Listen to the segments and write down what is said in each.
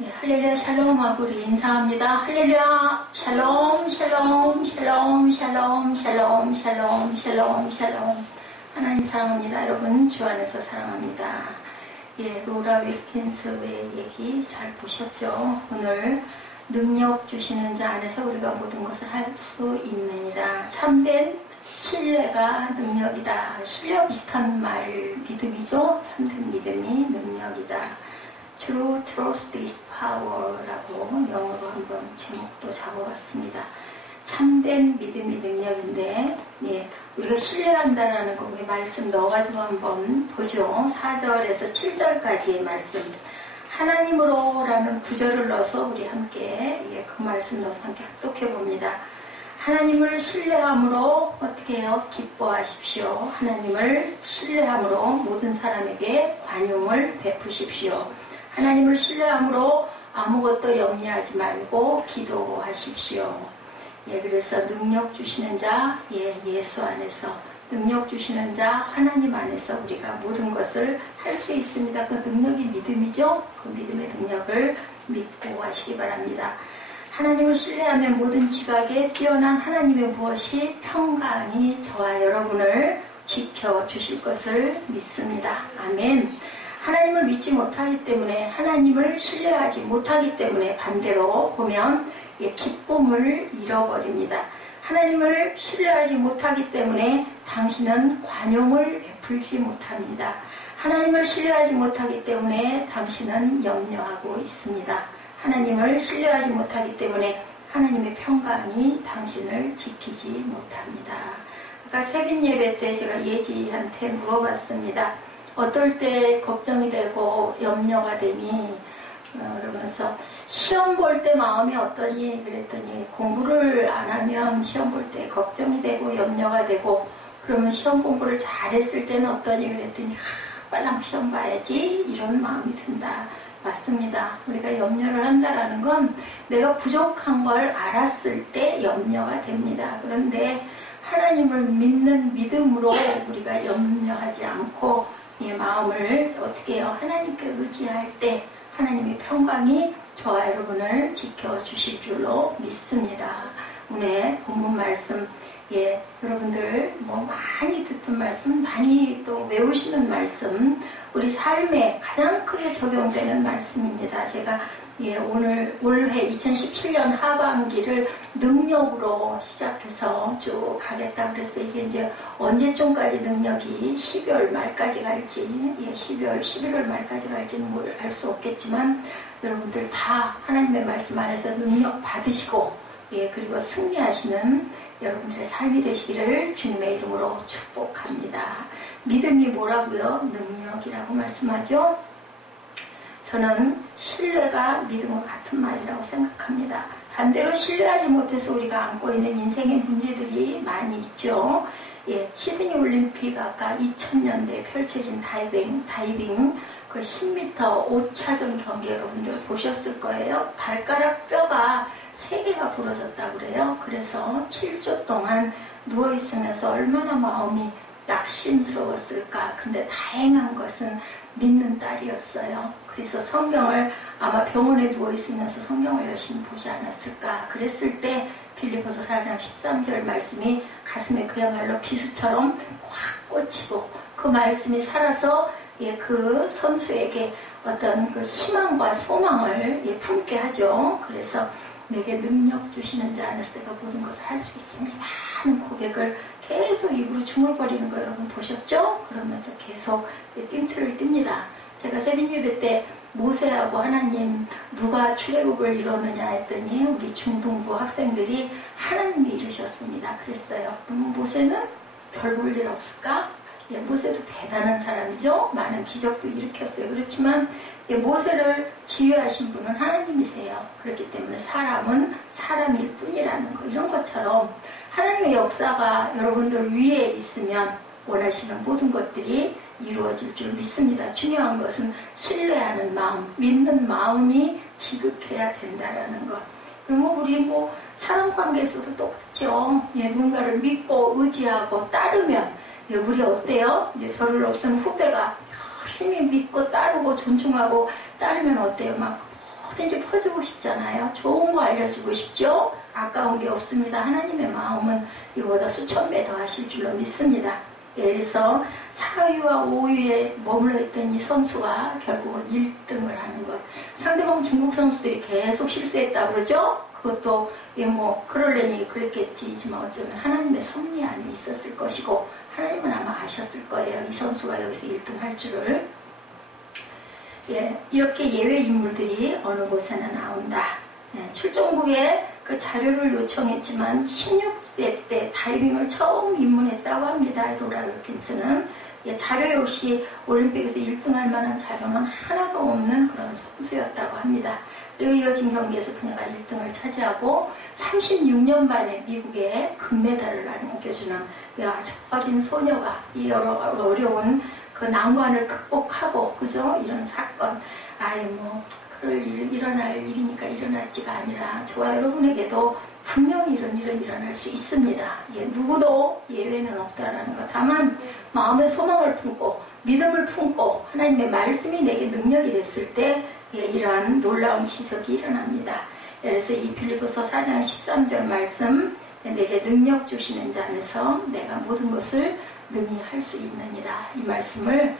네, 할렐루야 샬롬 하고 우리 인사합니다. 할렐루야 샬롬 샬롬 샬롬 샬롬 샬롬 샬롬 샬롬 샬롬. 하나님 사랑합니다. 여러분 주 안에서 사랑합니다. 예, 로라 윌킨스의 얘기 잘 보셨죠? 오늘 능력 주시는 자 안에서 우리가 모든 것을 할 수 있느니라. 참된 신뢰가 능력이다. 신뢰와 비슷한 말 믿음이죠. 참된 믿음이 능력이다. True trust is power라고 영어로 한번 제목도 잡아봤습니다. 참된 믿음이 능력인데, 예, 우리가 신뢰한다라는 거 우리 말씀 넣어가지고 한번 보죠. 4절에서 7절까지의 말씀. 하나님으로라는 구절을 넣어서 우리 함께, 예, 그 말씀 넣어서 함께 합독해 봅니다. 하나님을 신뢰함으로 어떻게 해요? 기뻐하십시오. 하나님을 신뢰함으로 모든 사람에게 관용을 베푸십시오. 하나님을 신뢰함으로 아무것도 염려하지 말고 기도하십시오. 예, 그래서 능력 주시는 자, 예, 예수 안에서 능력 주시는 자 하나님 안에서 우리가 모든 것을 할 수 있습니다. 그 능력이 믿음이죠. 그 믿음의 능력을 믿고 하시기 바랍니다. 하나님을 신뢰하면 모든 지각에 뛰어난 하나님의 무엇이 평강이 저와 여러분을 지켜주실 것을 믿습니다. 아멘. 하나님을 믿지 못하기 때문에, 하나님을 신뢰하지 못하기 때문에 반대로 보면, 예, 기쁨을 잃어버립니다. 하나님을 신뢰하지 못하기 때문에 당신은 관용을 베풀지 못합니다. 하나님을 신뢰하지 못하기 때문에 당신은 염려하고 있습니다. 하나님을 신뢰하지 못하기 때문에 하나님의 평강이 당신을 지키지 못합니다. 아까 새벽 예배 때 제가 예지한테 물어봤습니다. 어떨 때 걱정이 되고 염려가 되니? 그러면서 시험 볼 때 마음이 어떠니? 그랬더니 공부를 안 하면 시험 볼 때 걱정이 되고 염려가 되고, 그러면 시험 공부를 잘했을 때는 어떠니? 그랬더니 빨랑 시험 봐야지 이런 마음이 든다. 맞습니다. 우리가 염려를 한다라는 건 내가 부족한 걸 알았을 때 염려가 됩니다. 그런데 하나님을 믿는 믿음으로 우리가 염려하지 않고 이 마음을 어떻게 해요? 하나님께 의지할 때 하나님의 평강이 저와 여러분을 지켜주실 줄로 믿습니다. 오늘 본문 말씀, 예, 여러분들 뭐 많이 듣던 말씀, 많이 또 외우시는 말씀, 우리 삶에 가장 크게 적용되는 말씀입니다. 제가, 예, 올해 2017년 하반기를 능력으로 시작해서 쭉 가겠다 그랬어요. 이게 이제 언제쯤까지 능력이 12월 말까지 갈지, 예, 11월 말까지 갈지는 알 수 없겠지만, 여러분들 다 하나님의 말씀 안에서 능력 받으시고, 예, 그리고 승리하시는 여러분들의 삶이 되시기를 주님의 이름으로 축복합니다. 믿음이 뭐라고요? 능력이라고 말씀하죠. 저는 신뢰가 믿음과 같은 말이라고 생각합니다. 반대로 신뢰하지 못해서 우리가 안고 있는 인생의 문제들이 많이 있죠. 예, 시드니 올림픽 아까 2000년대에 펼쳐진 다이빙 그 10m 5차전 경기 여러분들 보셨을 거예요. 발가락 뼈가 3개가 부러졌다고 그래요. 그래서 7주 동안 누워있으면서 얼마나 마음이 낙심스러웠을까. 근데 다행한 것은 믿는 딸이었어요. 그래서 성경을 아마 병원에 누워있으면서 성경을 열심히 보지 않았을까. 그랬을 때 빌립보서 4장 13절 말씀이 가슴에 그야말로 비수처럼 확 꽂히고 그 말씀이 살아서, 예, 그 선수에게 어떤 그 희망과 소망을, 예, 품게 하죠. 그래서 내게 능력 주시는 자 안에서 내가 모든 것을 할 수 있습니다 하는 고백을 계속 입으로 중얼거리는 거 여러분 보셨죠? 그러면서 계속 띵틀을 띱니다. 제가 새벽 예배 때 모세하고 하나님 누가 출애굽을 이루느냐 했더니 우리 중등부 학생들이 하나님이 이루셨습니다. 그랬어요. 그럼 모세는 별 볼 일 없을까? 예, 모세도 대단한 사람이죠. 많은 기적도 일으켰어요. 그렇지만, 예, 모세를 지휘하신 분은 하나님이세요. 그렇기 때문에 사람은 사람일 뿐이라는 거, 이런 것처럼 하나님의 역사가 여러분들 위에 있으면 원하시는 모든 것들이 이루어질 줄 믿습니다. 중요한 것은 신뢰하는 마음, 믿는 마음이 지급해야 된다라는 것. 우리 사람 관계에서도 똑같죠. 예, 누군가를 믿고 의지하고 따르면, 예, 우리 어때요? 이제 저를 어떤 후배가 열심히 믿고 따르고 존중하고 따르면 어때요? 막 어떻게든지 퍼주고 싶잖아요. 좋은 거 알려주고 싶죠. 아까운 게 없습니다. 하나님의 마음은 이보다 수천 배 더 하실 줄로 믿습니다. 그래서 4위와 5위에 머물러 있던 이 선수가 결국은 1등을 하는 것. 상대방 중국 선수들이 계속 실수했다고 그러죠. 그것도 뭐 그럴래니 그랬겠지만 어쩌면 하나님의 섭리 안에 있었을 것이고 하나님은 아마 아셨을 거예요. 이 선수가 여기서 1등 할 줄을. 이렇게 예외 인물들이 어느 곳에나 나온다. 출전국에 그 자료를 요청했지만 16세 때 다이빙을 처음 입문했다고 합니다. 로라 윌킨스는. 자료 역시 올림픽에서 1등할 만한 자료는 하나도 없는 그런 선수였다고 합니다. 그리고 이어진 경기에서 그녀가 1등을 차지하고 36년 만에 미국에 금메달을 안겨주는 아주 어린 소녀가 이 여러 어려운 그 난관을 극복하고, 그죠? 이런 사건. 그럴 일, 일어날 일이니까 일어났지가 아니라 저와 여러분에게도 분명히 이런 일은 일어날 수 있습니다. 누구도 예외는 없다라는 것. 다만 마음의 소망을 품고 믿음을 품고 하나님의 말씀이 내게 능력이 됐을 때 이러한 놀라운 기적이 일어납니다. 그래서 이 빌립보서 4장 13절 말씀, 내게 능력 주시는 자 안에서 내가 모든 것을 능히 할 수 있느니라. 이 말씀을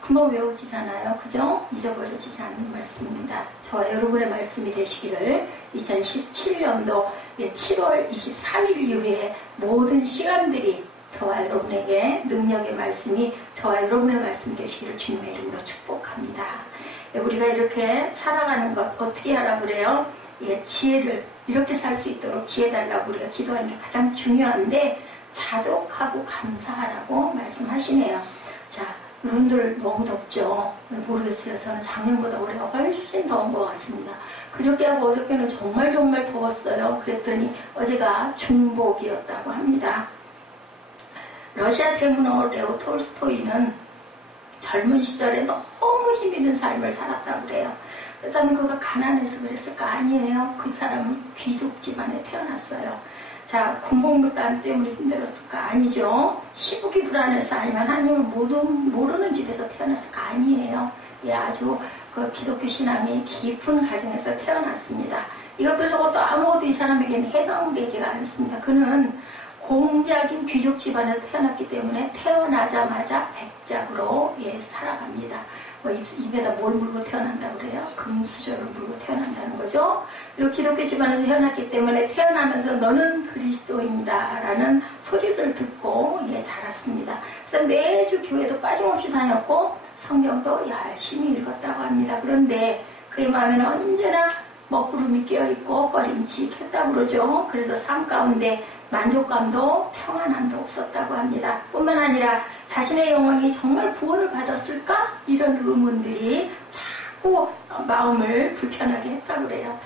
금방 외워지잖아요. 그죠? 잊어버려지지 않는 말씀입니다. 저와 여러분의 말씀이 되시기를 2017년도 7월 23일 이후에 모든 시간들이 저와 여러분에게 능력의 말씀이 저와 여러분의 말씀이 되시기를 주님의 이름으로 축복합니다. 우리가 이렇게 살아가는 것 어떻게 하라고 그래요? 지혜를 이렇게 살 수 있도록 지혜 달라고 우리가 기도하는 게 가장 중요한데 자족하고 감사하라고 말씀하시네요. 자, 여러분들 너무 덥죠? 모르겠어요. 저는 작년보다 올해가 훨씬 더운 것 같습니다. 그저께하고 어저께는 정말 더웠어요. 그랬더니 어제가 중복이었다고 합니다. 러시아 대문호 레오 톨스토이는 젊은 시절에 너무 힘있는 삶을 살았다고 그래요. 그렇다면 그가 가난해서 그랬을까? 아니에요. 그 사람은 귀족 집안에 태어났어요. 자, 군복무단 때문에 힘들었을까? 아니죠. 시국이 불안해서 아니면 하나님을 모르는 집에서 태어났을까? 아니에요. 아주 그 기독교 신앙이 깊은 가정에서 태어났습니다. 이것도 저것도 아무것도 이 사람에게는 해당되지가 않습니다. 그는 공작인 귀족 집안에서 태어났기 때문에 태어나자마자 백작으로 살아갑니다. 입에다 뭘 물고 태어난다고 그래요? 금수저를 물고 태어난다는 거죠. 그리고 기독교 집안에서 태어났기 때문에 태어나면서 너는 그리스도인이다 라는 소리를 듣고 자랐습니다. 그래서 매주 교회도 빠짐없이 다녔고 성경도 열심히 읽었다고 합니다. 그런데 그의 마음에는 언제나 먹구름이 끼어있고 꺼림칙했다고 그러죠. 그래서 삶 가운데 만족감도 평안함도 없었다고 합니다. 뿐만 아니라 자신의 영혼이 정말 구원을 받았을까? 이런 의문들이 자꾸 마음을 불편하게 했다고 그래요.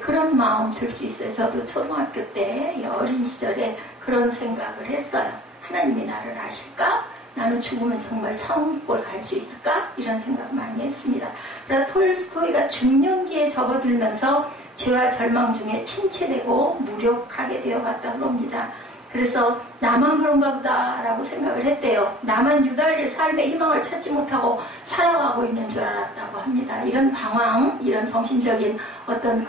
그런 마음 들 수 있어요. 저도 초등학교 때 어린 시절에 그런 생각을 했어요. 하나님이 나를 아실까? 나는 죽으면 정말 천국을 갈 수 있을까? 이런 생각 많이 했습니다. 그러나 톨스토이가 중년기에 접어들면서 죄와 절망 중에 침체되고 무력하게 되어갔다고 합니다. 그래서 나만 그런가 보다라고 생각을 했대요. 나만 유달리 삶의 희망을 찾지 못하고 살아가고 있는 줄 알았다고 합니다. 이런 방황, 이런 정신적인 어떤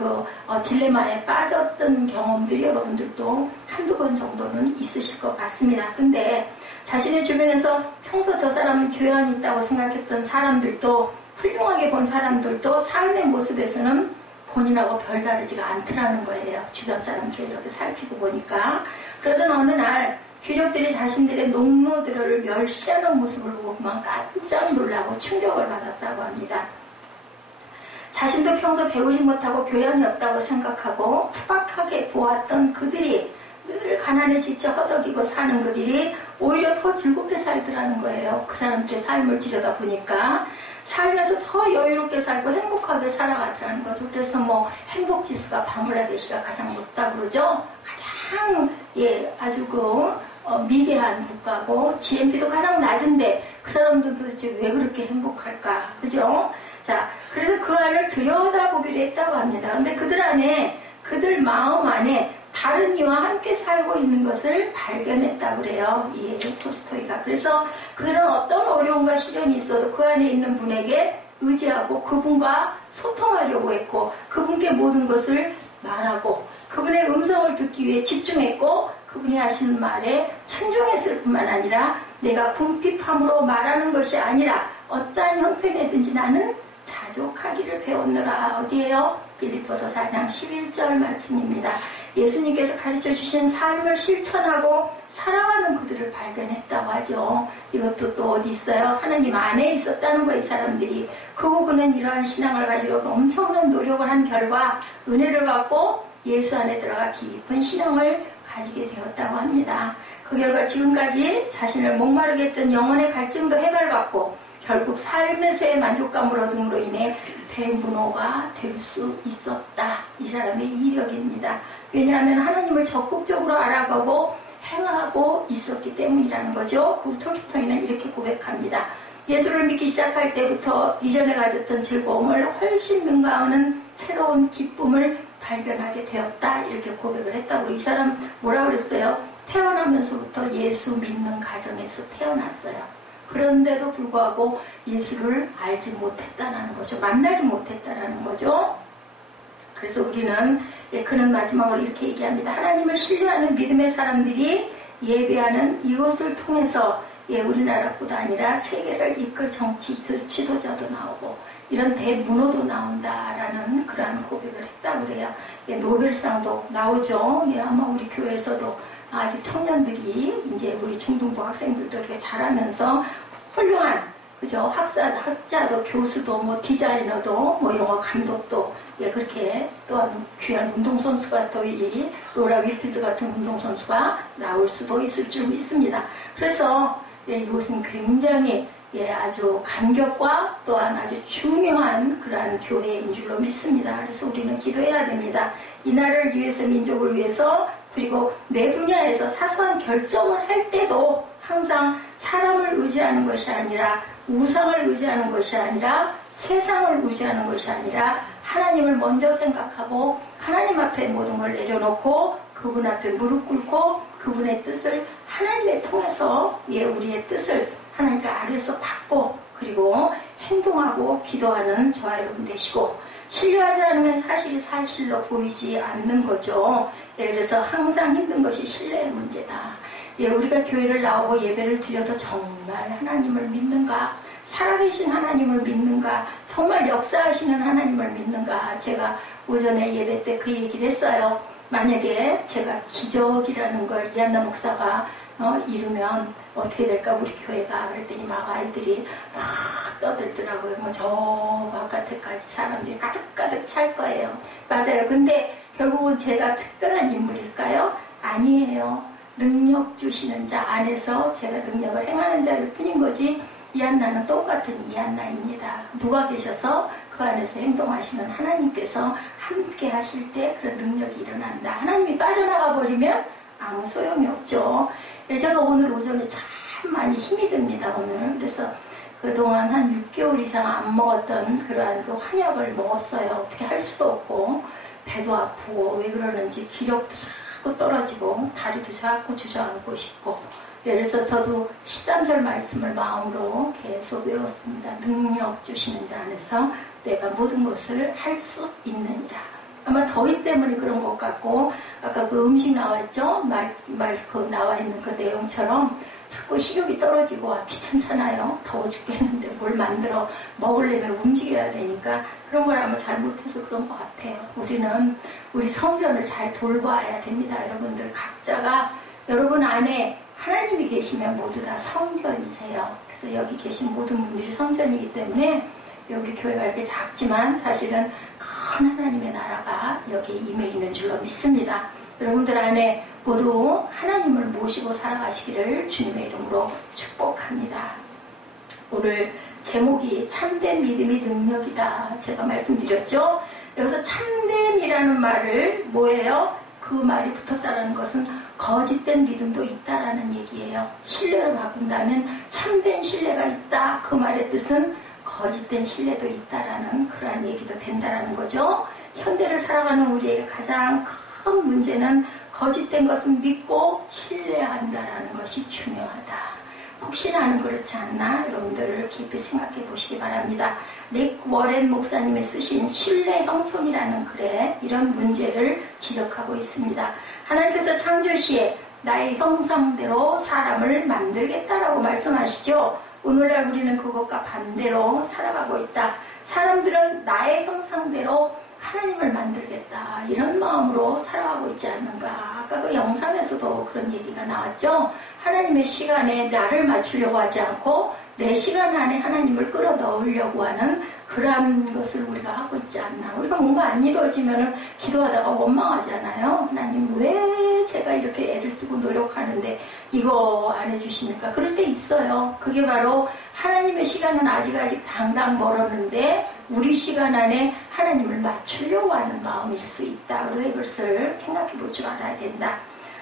딜레마에 빠졌던 경험들이 여러분들도 한두 번 정도는 있으실 것 같습니다. 근데 자신의 주변에서 평소 저 사람은 교회 안에 있다고 생각했던 사람들도 훌륭하게 본 사람들도 삶의 모습에서는 본인하고 별다르지가 않더라는 거예요. 주변 사람들을 이렇게 살피고 보니까. 그러던 어느 날 귀족들이 자신들의 농노들을 멸시하는 모습을 보고만 깜짝 놀라고 충격을 받았다고 합니다. 자신도 평소 배우지 못하고 교양이 없다고 생각하고 투박하게 보았던 그들이 늘 가난에 지쳐 허덕이고 사는 그들이 오히려 더 즐겁게 살더라는 거예요. 그 사람들의 삶을 들여다보니까 살면서 더 여유롭게 살고 행복하게 살아가더라는 거죠. 그래서 행복지수가 방글라데시가 가장 높다고 그러죠. 가장 아주 미개한 국가고 GNP도 가장 낮은데 그 사람들도 도대체 왜 그렇게 행복할까? 그죠? 자, 그래서 그 안을 들여다보기로 했다고 합니다. 근데 그들 마음 안에 다른 이와 함께 살고 있는 것을 발견했다고 그래요. 이 톨스토이가. 그래서 그들은 어떤 어려움과 시련이 있어도 그 안에 있는 분에게 의지하고 그분과 소통하려고 했고 그분께 모든 것을 말하고 그분의 음성을 듣기 위해 집중했고 그분이 하시는 말에 순종했을 뿐만 아니라 내가 궁핍함으로 말하는 것이 아니라 어떠한 형편이든지 나는 자족하기를 배웠노라. 어디에요? 빌립보서 4장 11절 말씀입니다. 예수님께서 가르쳐 주신 삶을 실천하고 살아가는 그들을 발견했다고 하죠. 이것도 또 어디 있어요? 하나님 안에 있었다는 거예요. 이 사람들이. 그는 이러한 신앙을 가지려고 엄청난 노력을 한 결과 은혜를 받고 예수 안에 들어가 깊은 신앙을 가지게 되었다고 합니다. 그 결과 지금까지 자신을 목마르게 했던 영혼의 갈증도 해결받고 결국 삶에서의 만족감을 얻음으로 인해 대문호가 될 수 있었다. 이 사람의 이력입니다. 왜냐하면 하나님을 적극적으로 알아가고 행하고 있었기 때문이라는 거죠. 그 톨스토이는 이렇게 고백합니다. 예수를 믿기 시작할 때부터 이전에 가졌던 즐거움을 훨씬 능가하는 새로운 기쁨을 발견하게 되었다. 이렇게 고백을 했다고. 이 사람 뭐라 그랬어요? 태어나면서부터 예수 믿는 가정에서 태어났어요. 그런데도 불구하고 예수를 알지 못했다는 거죠. 만나지 못했다는 거죠. 그래서 우리는 그는 마지막으로 이렇게 얘기합니다. 하나님을 신뢰하는 믿음의 사람들이 예배하는 이것을 통해서 우리나라뿐 아니라 세계를 이끌 정치 지도자도 나오고 이런 대문호도 나온다라는 그러한 고백을 했다고 그래요. 노벨상도 나오죠. 아마 우리 교회에서도 아직 청년들이 이제 우리 중등부 학생들도 이렇게 잘하면서 훌륭한 그죠? 학자도 교수도 뭐 디자이너도 뭐 영화 감독도 그렇게 또한 귀한 운동선수가 또 이 로라 윌키즈 같은 운동선수가 나올 수도 있을 줄 믿습니다. 그래서 이것은 굉장히 아주 감격과 또한 아주 중요한 그러한 교회인 줄로 믿습니다. 그래서 우리는 기도해야 됩니다. 이 나라를 위해서 민족을 위해서 그리고 내 분야에서 사소한 결정을 할 때도 항상 사람을 의지하는 것이 아니라 우상을 의지하는 것이 아니라 세상을 의지하는 것이 아니라 하나님을 먼저 생각하고 하나님 앞에 모든 걸 내려놓고 그분 앞에 무릎 꿇고 그분의 뜻을 하나님에 통해서 우리의 뜻을 하나님께 아래서 받고 그리고 행동하고 기도하는 저와 여러분 되시고 신뢰하지 않으면 사실이 사실로 보이지 않는 거죠. 그래서 항상 힘든 것이 신뢰의 문제다. 우리가 교회를 나오고 예배를 드려도 정말 하나님을 믿는가? 살아계신 하나님을 믿는가? 정말 역사하시는 하나님을 믿는가? 제가 오전에 예배 때 그 얘기를 했어요. 만약에 제가 기적이라는 걸 이한나 목사가 이루면 어떻게 될까 우리 교회가. 그랬더니 막 아이들이 막 떠들더라고요. 뭐 저 바깥에까지 사람들이 가득가득 찰 거예요. 맞아요. 근데 결국은 제가 특별한 인물일까요? 아니에요. 능력 주시는 자 안에서 제가 능력을 행하는 자일 뿐인 거지 이한나는 똑같은 이한나입니다. 누가 계셔서 그 안에서 행동하시는 하나님께서 함께 하실 때 그런 능력이 일어난다. 하나님이 빠져나가 버리면 아무 소용이 없죠. 제가 오늘 오전에 참 많이 힘이 듭니다. 오늘. 그래서 그동안 한 6개월 이상 안 먹었던 그러한 그 한약을 먹었어요. 어떻게 할 수도 없고 배도 아프고 왜 그러는지 기력도 자꾸 떨어지고 다리도 자꾸 주저앉고 싶고 그래서 저도 13절 말씀을 마음으로 계속 외웠습니다. 능력 주시는 자 안에서 내가 모든 것을 할 수 있느니라. 아마 더위 때문에 그런 것 같고 아까 그 음식 나와있죠? 그 나와 있는 그 내용처럼 자꾸 식욕이 떨어지고 귀찮잖아요. 더워 죽겠는데 뭘 만들어 먹으려면 움직여야 되니까 그런 걸 아마 잘못해서 그런 것 같아요. 우리는 우리 성전을 잘 돌봐야 됩니다. 여러분들 각자가 여러분 안에 하나님이 계시면 모두 다 성전이세요. 그래서 여기 계신 모든 분들이 성전이기 때문에 우리 교회가 이렇게 작지만 사실은 큰 하나님의 나라가 여기에 임해 있는 줄로 믿습니다. 여러분들 안에 모두 하나님을 모시고 살아가시기를 주님의 이름으로 축복합니다. 오늘 제목이 참된 믿음이 능력이다. 제가 말씀드렸죠. 여기서 참됨이라는 말을 뭐예요? 그 말이 붙었다는 것은 거짓된 믿음도 있다라는 얘기예요. 신뢰를 바꾼다면 참된 신뢰가 있다. 그 말의 뜻은 거짓된 신뢰도 있다라는 그러한 얘기도 된다라는 거죠. 현대를 살아가는 우리에게 가장 큰 문제는 거짓된 것은 믿고 신뢰한다라는 것이 중요하다. 혹시 나는 그렇지 않나? 여러분들 깊이 생각해 보시기 바랍니다. 릭 워렌 목사님이 쓰신 신뢰 형성이라는 글에 이런 문제를 지적하고 있습니다. 하나님께서 창조시에 나의 형상대로 사람을 만들겠다라고 말씀하시죠. 오늘날 우리는 그것과 반대로 살아가고 있다. 사람들은 나의 형상대로 하나님을 만들겠다 이런 마음으로 살아가고 있지 않는가. 아까 그 영상에서도 그런 얘기가 나왔죠. 하나님의 시간에 나를 맞추려고 하지 않고 내 시간 안에 하나님을 끌어넣으려고 하는 그런 것을 우리가 하고 있지 않나. 우리가 뭔가 안 이루어지면 기도하다가 원망하잖아요. 하나님 왜 제가 이렇게 애를 쓰고 노력하는데 이거 안 해주십니까? 그럴 때 있어요. 그게 바로 하나님의 시간은 아직 당당 멀었는데 우리 시간 안에 하나님을 맞추려고 하는 마음일 수 있다. 왜 그것을 생각해 볼 줄 알아야 된다.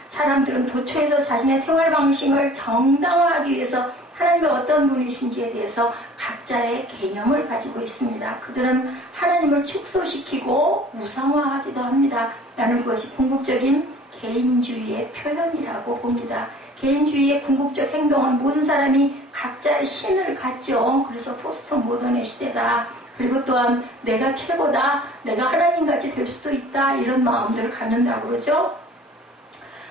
사람들은 도처에서 자신의 생활 방식을 정당화하기 위해서 하나님이 어떤 분이신지에 대해서 각자의 개념을 가지고 있습니다. 그들은 하나님을 축소시키고 우상화하기도 합니다. 나는 그것이 궁극적인 개인주의의 표현이라고 봅니다. 개인주의의 궁극적 행동은 모든 사람이 각자의 신을 갖죠. 그래서 포스트 모던의 시대다. 그리고 또한 내가 최고다, 내가 하나님같이 될 수도 있다 이런 마음들을 갖는다고 그러죠.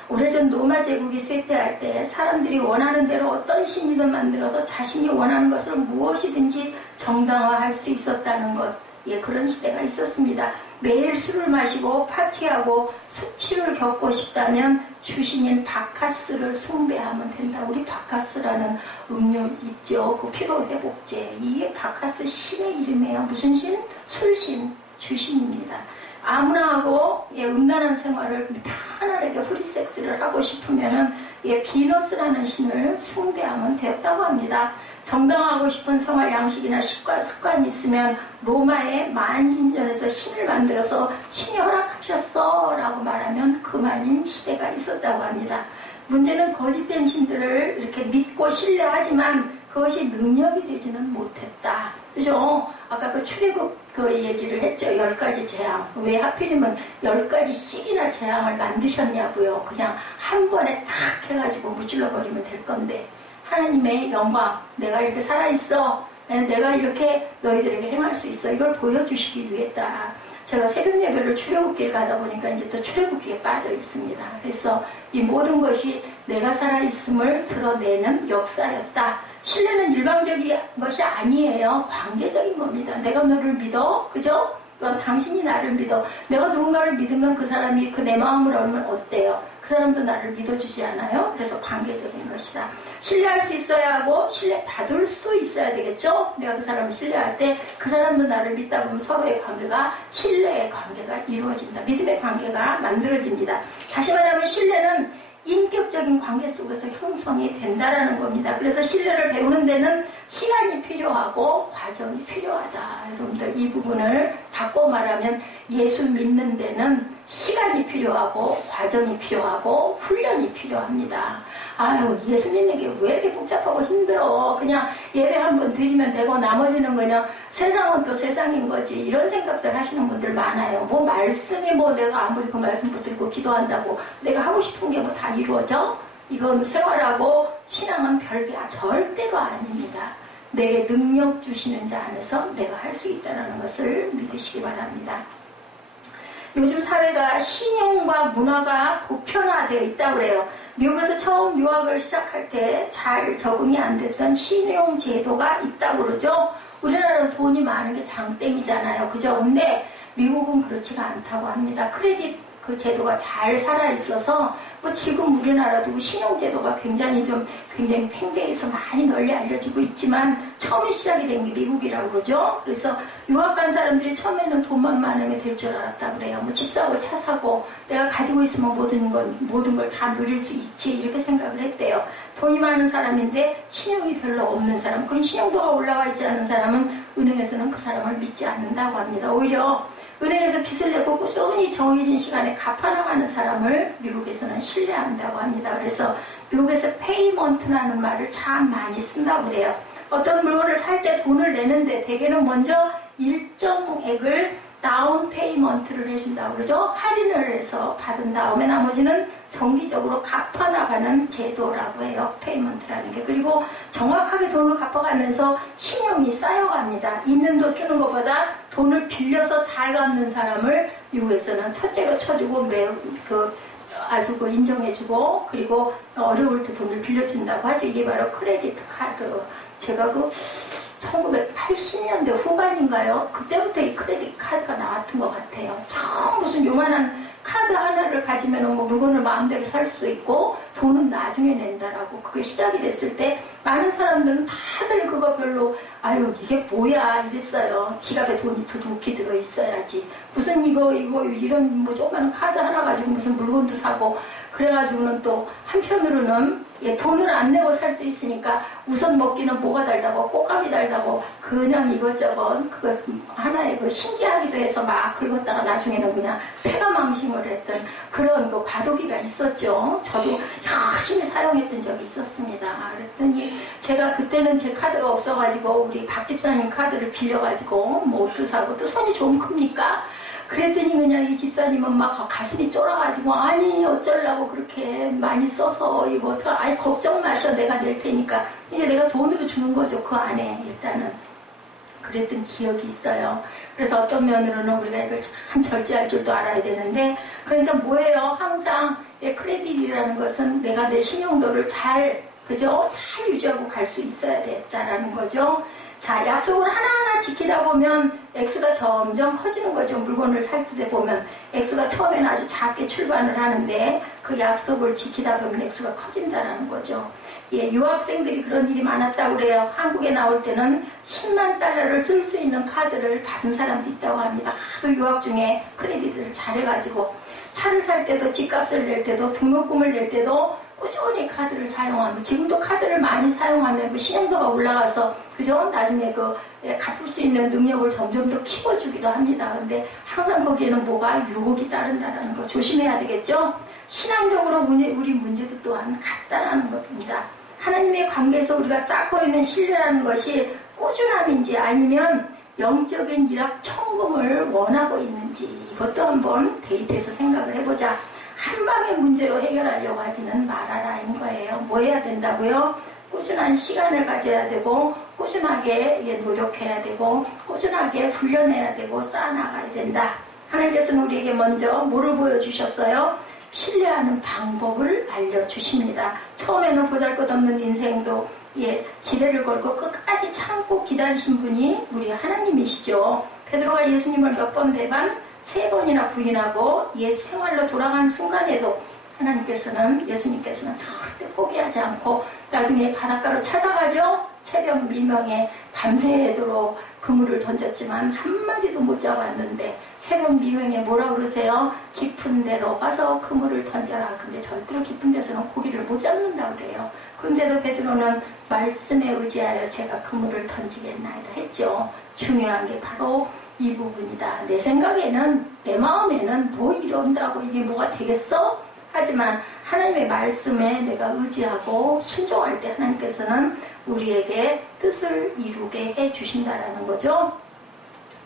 오래전 로마 제국이 쇠퇴할 때 사람들이 원하는 대로 어떤 신이든 만들어서 자신이 원하는 것을 무엇이든지 정당화할 수 있었다는 것. 예, 그런 시대가 있었습니다. 매일 술을 마시고 파티하고 수치를 겪고 싶다면 주신인 바카스를 숭배하면 된다. 우리 바카스라는 음료 있죠. 그 피로회복제. 이게 바카스 신의 이름이에요. 무슨 신? 술신, 주신입니다. 아무나 하고 음란한 생활을 편안하게 프리섹스를 하고 싶으면은 비너스라는 신을 숭배하면 되었다고 합니다. 정당하고 싶은 생활 양식이나 습관이 있으면 로마의 만신전에서 신을 만들어서 신이 허락하셨어 라고 말하면 그만인 시대가 있었다고 합니다. 문제는 거짓된 신들을 이렇게 믿고 신뢰하지만 그것이 능력이 되지는 못했다. 그죠? 아까 그 출애굽 그 얘기를 했죠. 10가지 재앙. 왜 하필이면 10가지씩이나 재앙을 만드셨냐고요. 그냥 한 번에 탁 해가지고 무찔러버리면 될 건데. 하나님의 영광, 내가 이렇게 살아있어. 내가 이렇게 너희들에게 행할 수 있어. 이걸 보여주시기 위했다. 제가 새벽 예배를 출애굽길 가다 보니까 이제 또 출애굽기에 빠져 있습니다. 그래서 이 모든 것이 내가 살아있음을 드러내는 역사였다. 신뢰는 일방적인 것이 아니에요. 관계적인 겁니다. 내가 너를 믿어. 그죠? 당신이 나를 믿어. 내가 누군가를 믿으면 그 사람이 그 내 마음을 알면 어때요? 그 사람도 나를 믿어주지 않아요? 그래서 관계적인 것이다. 신뢰할 수 있어야 하고 신뢰받을 수 있어야 되겠죠? 내가 그 사람을 신뢰할 때 그 사람도 나를 믿다 보면 서로의 관계가 신뢰의 관계가 이루어진다. 믿음의 관계가 만들어집니다. 다시 말하면 신뢰는 인격적인 관계 속에서 형성이 된다라는 겁니다. 그래서 신뢰를 배우는 데는 시간이 필요하고 과정이 필요하다. 여러분들 이 부분을 바꿔 말하면 예수 믿는 데는 시간이 필요하고 과정이 필요하고 훈련이 필요합니다. 아유, 예수 믿는 게 왜 이렇게 복잡하고 힘들어. 그냥 예배 한번 드리면 되고 나머지는 그냥 세상은 또 세상인 거지. 이런 생각들 하시는 분들 많아요. 뭐 말씀이 내가 아무리 그 말씀 붙들고 기도한다고 내가 하고 싶은 게 다 이루어져? 이건 생활하고 신앙은 별개야. 절대로 아닙니다. 내게 능력 주시는 자 안에서 내가 할 수 있다는 것을 믿으시기 바랍니다. 요즘 사회가 신용과 문화가 보편화되어 있다고 그래요. 미국에서 처음 유학을 시작할 때 잘 적응이 안 됐던 신용 제도가 있다고 그러죠. 우리나라는 돈이 많은 게 장땡이잖아요. 그죠? 근데 미국은 그렇지가 않다고 합니다. 크레딧 그 제도가 잘 살아있어서 지금 우리나라도 신용제도가 굉장히 팽배해서 많이 널리 알려지고 있지만 처음에 시작이 된 게 미국이라고 그러죠. 그래서 유학 간 사람들이 처음에는 돈만 많으면 될 줄 알았다 그래요. 집 사고 차 사고 내가 가지고 있으면 모든 걸 다 누릴 수 있지 이렇게 생각을 했대요. 돈이 많은 사람인데 신용이 별로 없는 사람, 그런 신용도가 올라와 있지 않은 사람은 은행에서는 그 사람을 믿지 않는다고 합니다. 오히려 은행에서 빚을 내고 꾸준히 정해진 시간에 갚아나가는 사람을 미국에서는 신뢰한다고 합니다. 그래서 미국에서 페이먼트라는 말을 참 많이 쓴다고 그래요. 어떤 물건을 살 때 돈을 내는데 대개는 먼저 일정액을 다운 페이먼트를 해준다고 그러죠. 할인을 해서 받은 다음에 나머지는 정기적으로 갚아나가는 제도라고 해요. 페이먼트라는 게. 그리고 정확하게 돈을 갚아가면서 신용이 쌓여갑니다. 있는 돈 쓰는 것보다 돈을 빌려서 잘 갚는 사람을 미국에서는 첫째로 쳐주고 아주 인정해주고, 그리고 어려울 때 돈을 빌려준다고 하죠. 이게 바로 크레디트 카드. 제가 1980년대 후반인가요? 그때부터 이 크레딧 카드가 나왔던 것 같아요. 처음 무슨 요만한 카드 하나를 가지면 뭐 물건을 마음대로 살 수 있고 돈은 나중에 낸다라고 그게 시작이 됐을 때 많은 사람들은 다들 그거 별로 아유 이게 뭐야 이랬어요. 지갑에 돈이 두둑히 들어있어야지. 무슨 이런 뭐 조그만 카드 하나 가지고 무슨 물건도 사고 그래가지고는 또 한편으로는 돈을 안 내고 살 수 있으니까 우선 먹기는 뭐가 달다고 꽃감이 달다고 그냥 이것저것 그거 하나의 신기하기도 해서 막 긁었다가 나중에는 그냥 폐가망신을 했던 그런 과도기가 있었죠. 저도 열심히 사용했던 적이 있었습니다. 그랬더니 제가 그때는 제 카드가 없어가지고 우리 박 집사님 카드를 빌려가지고 뭐 옷도 사고 또 손이 좀 큽니까? 그랬더니 그냥 이 집사님은 막 가슴이 쫄아가지고 아니 어쩌려고 그렇게 많이 써서 이거 어떡하 아니 걱정 마셔 내가 낼 테니까 이제 내가 돈으로 주는 거죠. 그 안에 일단은 그랬던 기억이 있어요. 그래서 어떤 면으로는 우리가 이걸 참 절제할 줄도 알아야 되는데 그러니까 뭐예요? 항상 크레딧이라는 것은 내가 내 신용도를 잘 유지하고 갈 수 있어야 됐다라는 거죠. 자, 약속을 하나하나 지키다 보면 액수가 점점 커지는 거죠. 물건을 살 때 보면 액수가 처음에는 아주 작게 출발을 하는데 그 약속을 지키다 보면 액수가 커진다는 거죠. 예, 유학생들이 그런 일이 많았다고 그래요. 한국에 나올 때는 10만 달러를 쓸 수 있는 카드를 받은 사람도 있다고 합니다. 하도 유학 중에 크레딧을 잘해가지고 차를 살 때도 집값을 낼 때도 등록금을 낼 때도 꾸준히 카드를 사용하고 지금도 카드를 많이 사용하면 신용도가 올라가서 그죠? 나중에 갚을 수 있는 능력을 점점 더 키워주기도 합니다. 근데 항상 거기에는 뭐가 유혹이 따른다는 거 조심해야 되겠죠? 신앙적으로 우리 문제도 또한 같다라는 겁니다. 하나님의 관계에서 우리가 쌓고 있는 신뢰라는 것이 꾸준함인지 아니면 영적인 일확 천금을 원하고 있는지 이것도 한번 대입해서 생각을 해보자. 한 방의 문제로 해결하려고 하지는 말아라인 거예요. 뭐 해야 된다고요? 꾸준한 시간을 가져야 되고 꾸준하게 노력해야 되고 꾸준하게 훈련해야 되고 쌓아나가야 된다. 하나님께서는 우리에게 먼저 뭐를 보여주셨어요? 신뢰하는 방법을 알려주십니다. 처음에는 보잘것없는 인생도 기대를 걸고 끝까지 참고 기다리신 분이 우리 하나님이시죠. 베드로가 예수님을 몇 번 배반? 3번이나 부인하고 옛 생활로 돌아간 순간에도 예수님께서는 절대 포기하지 않고 나중에 바닷가로 찾아가죠. 새벽 미명에 밤새도록 그물을 던졌지만 한 마리도 못 잡았는데 새벽 미명에 뭐라 그러세요? 깊은 데로 가서 그물을 던져라. 근데 절대로 깊은 데서는 고기를 못 잡는다 그래요. 근데도 베드로는 말씀에 의지하여 제가 그물을 던지겠나이다 했죠. 중요한 게 바로 이 부분이다. 내 생각에는 내 마음에는 뭐 이런다고 이게 뭐가 되겠어? 하지만 하나님의 말씀에 내가 의지하고 순종할 때 하나님께서는 우리에게 뜻을 이루게 해주신다라는 거죠.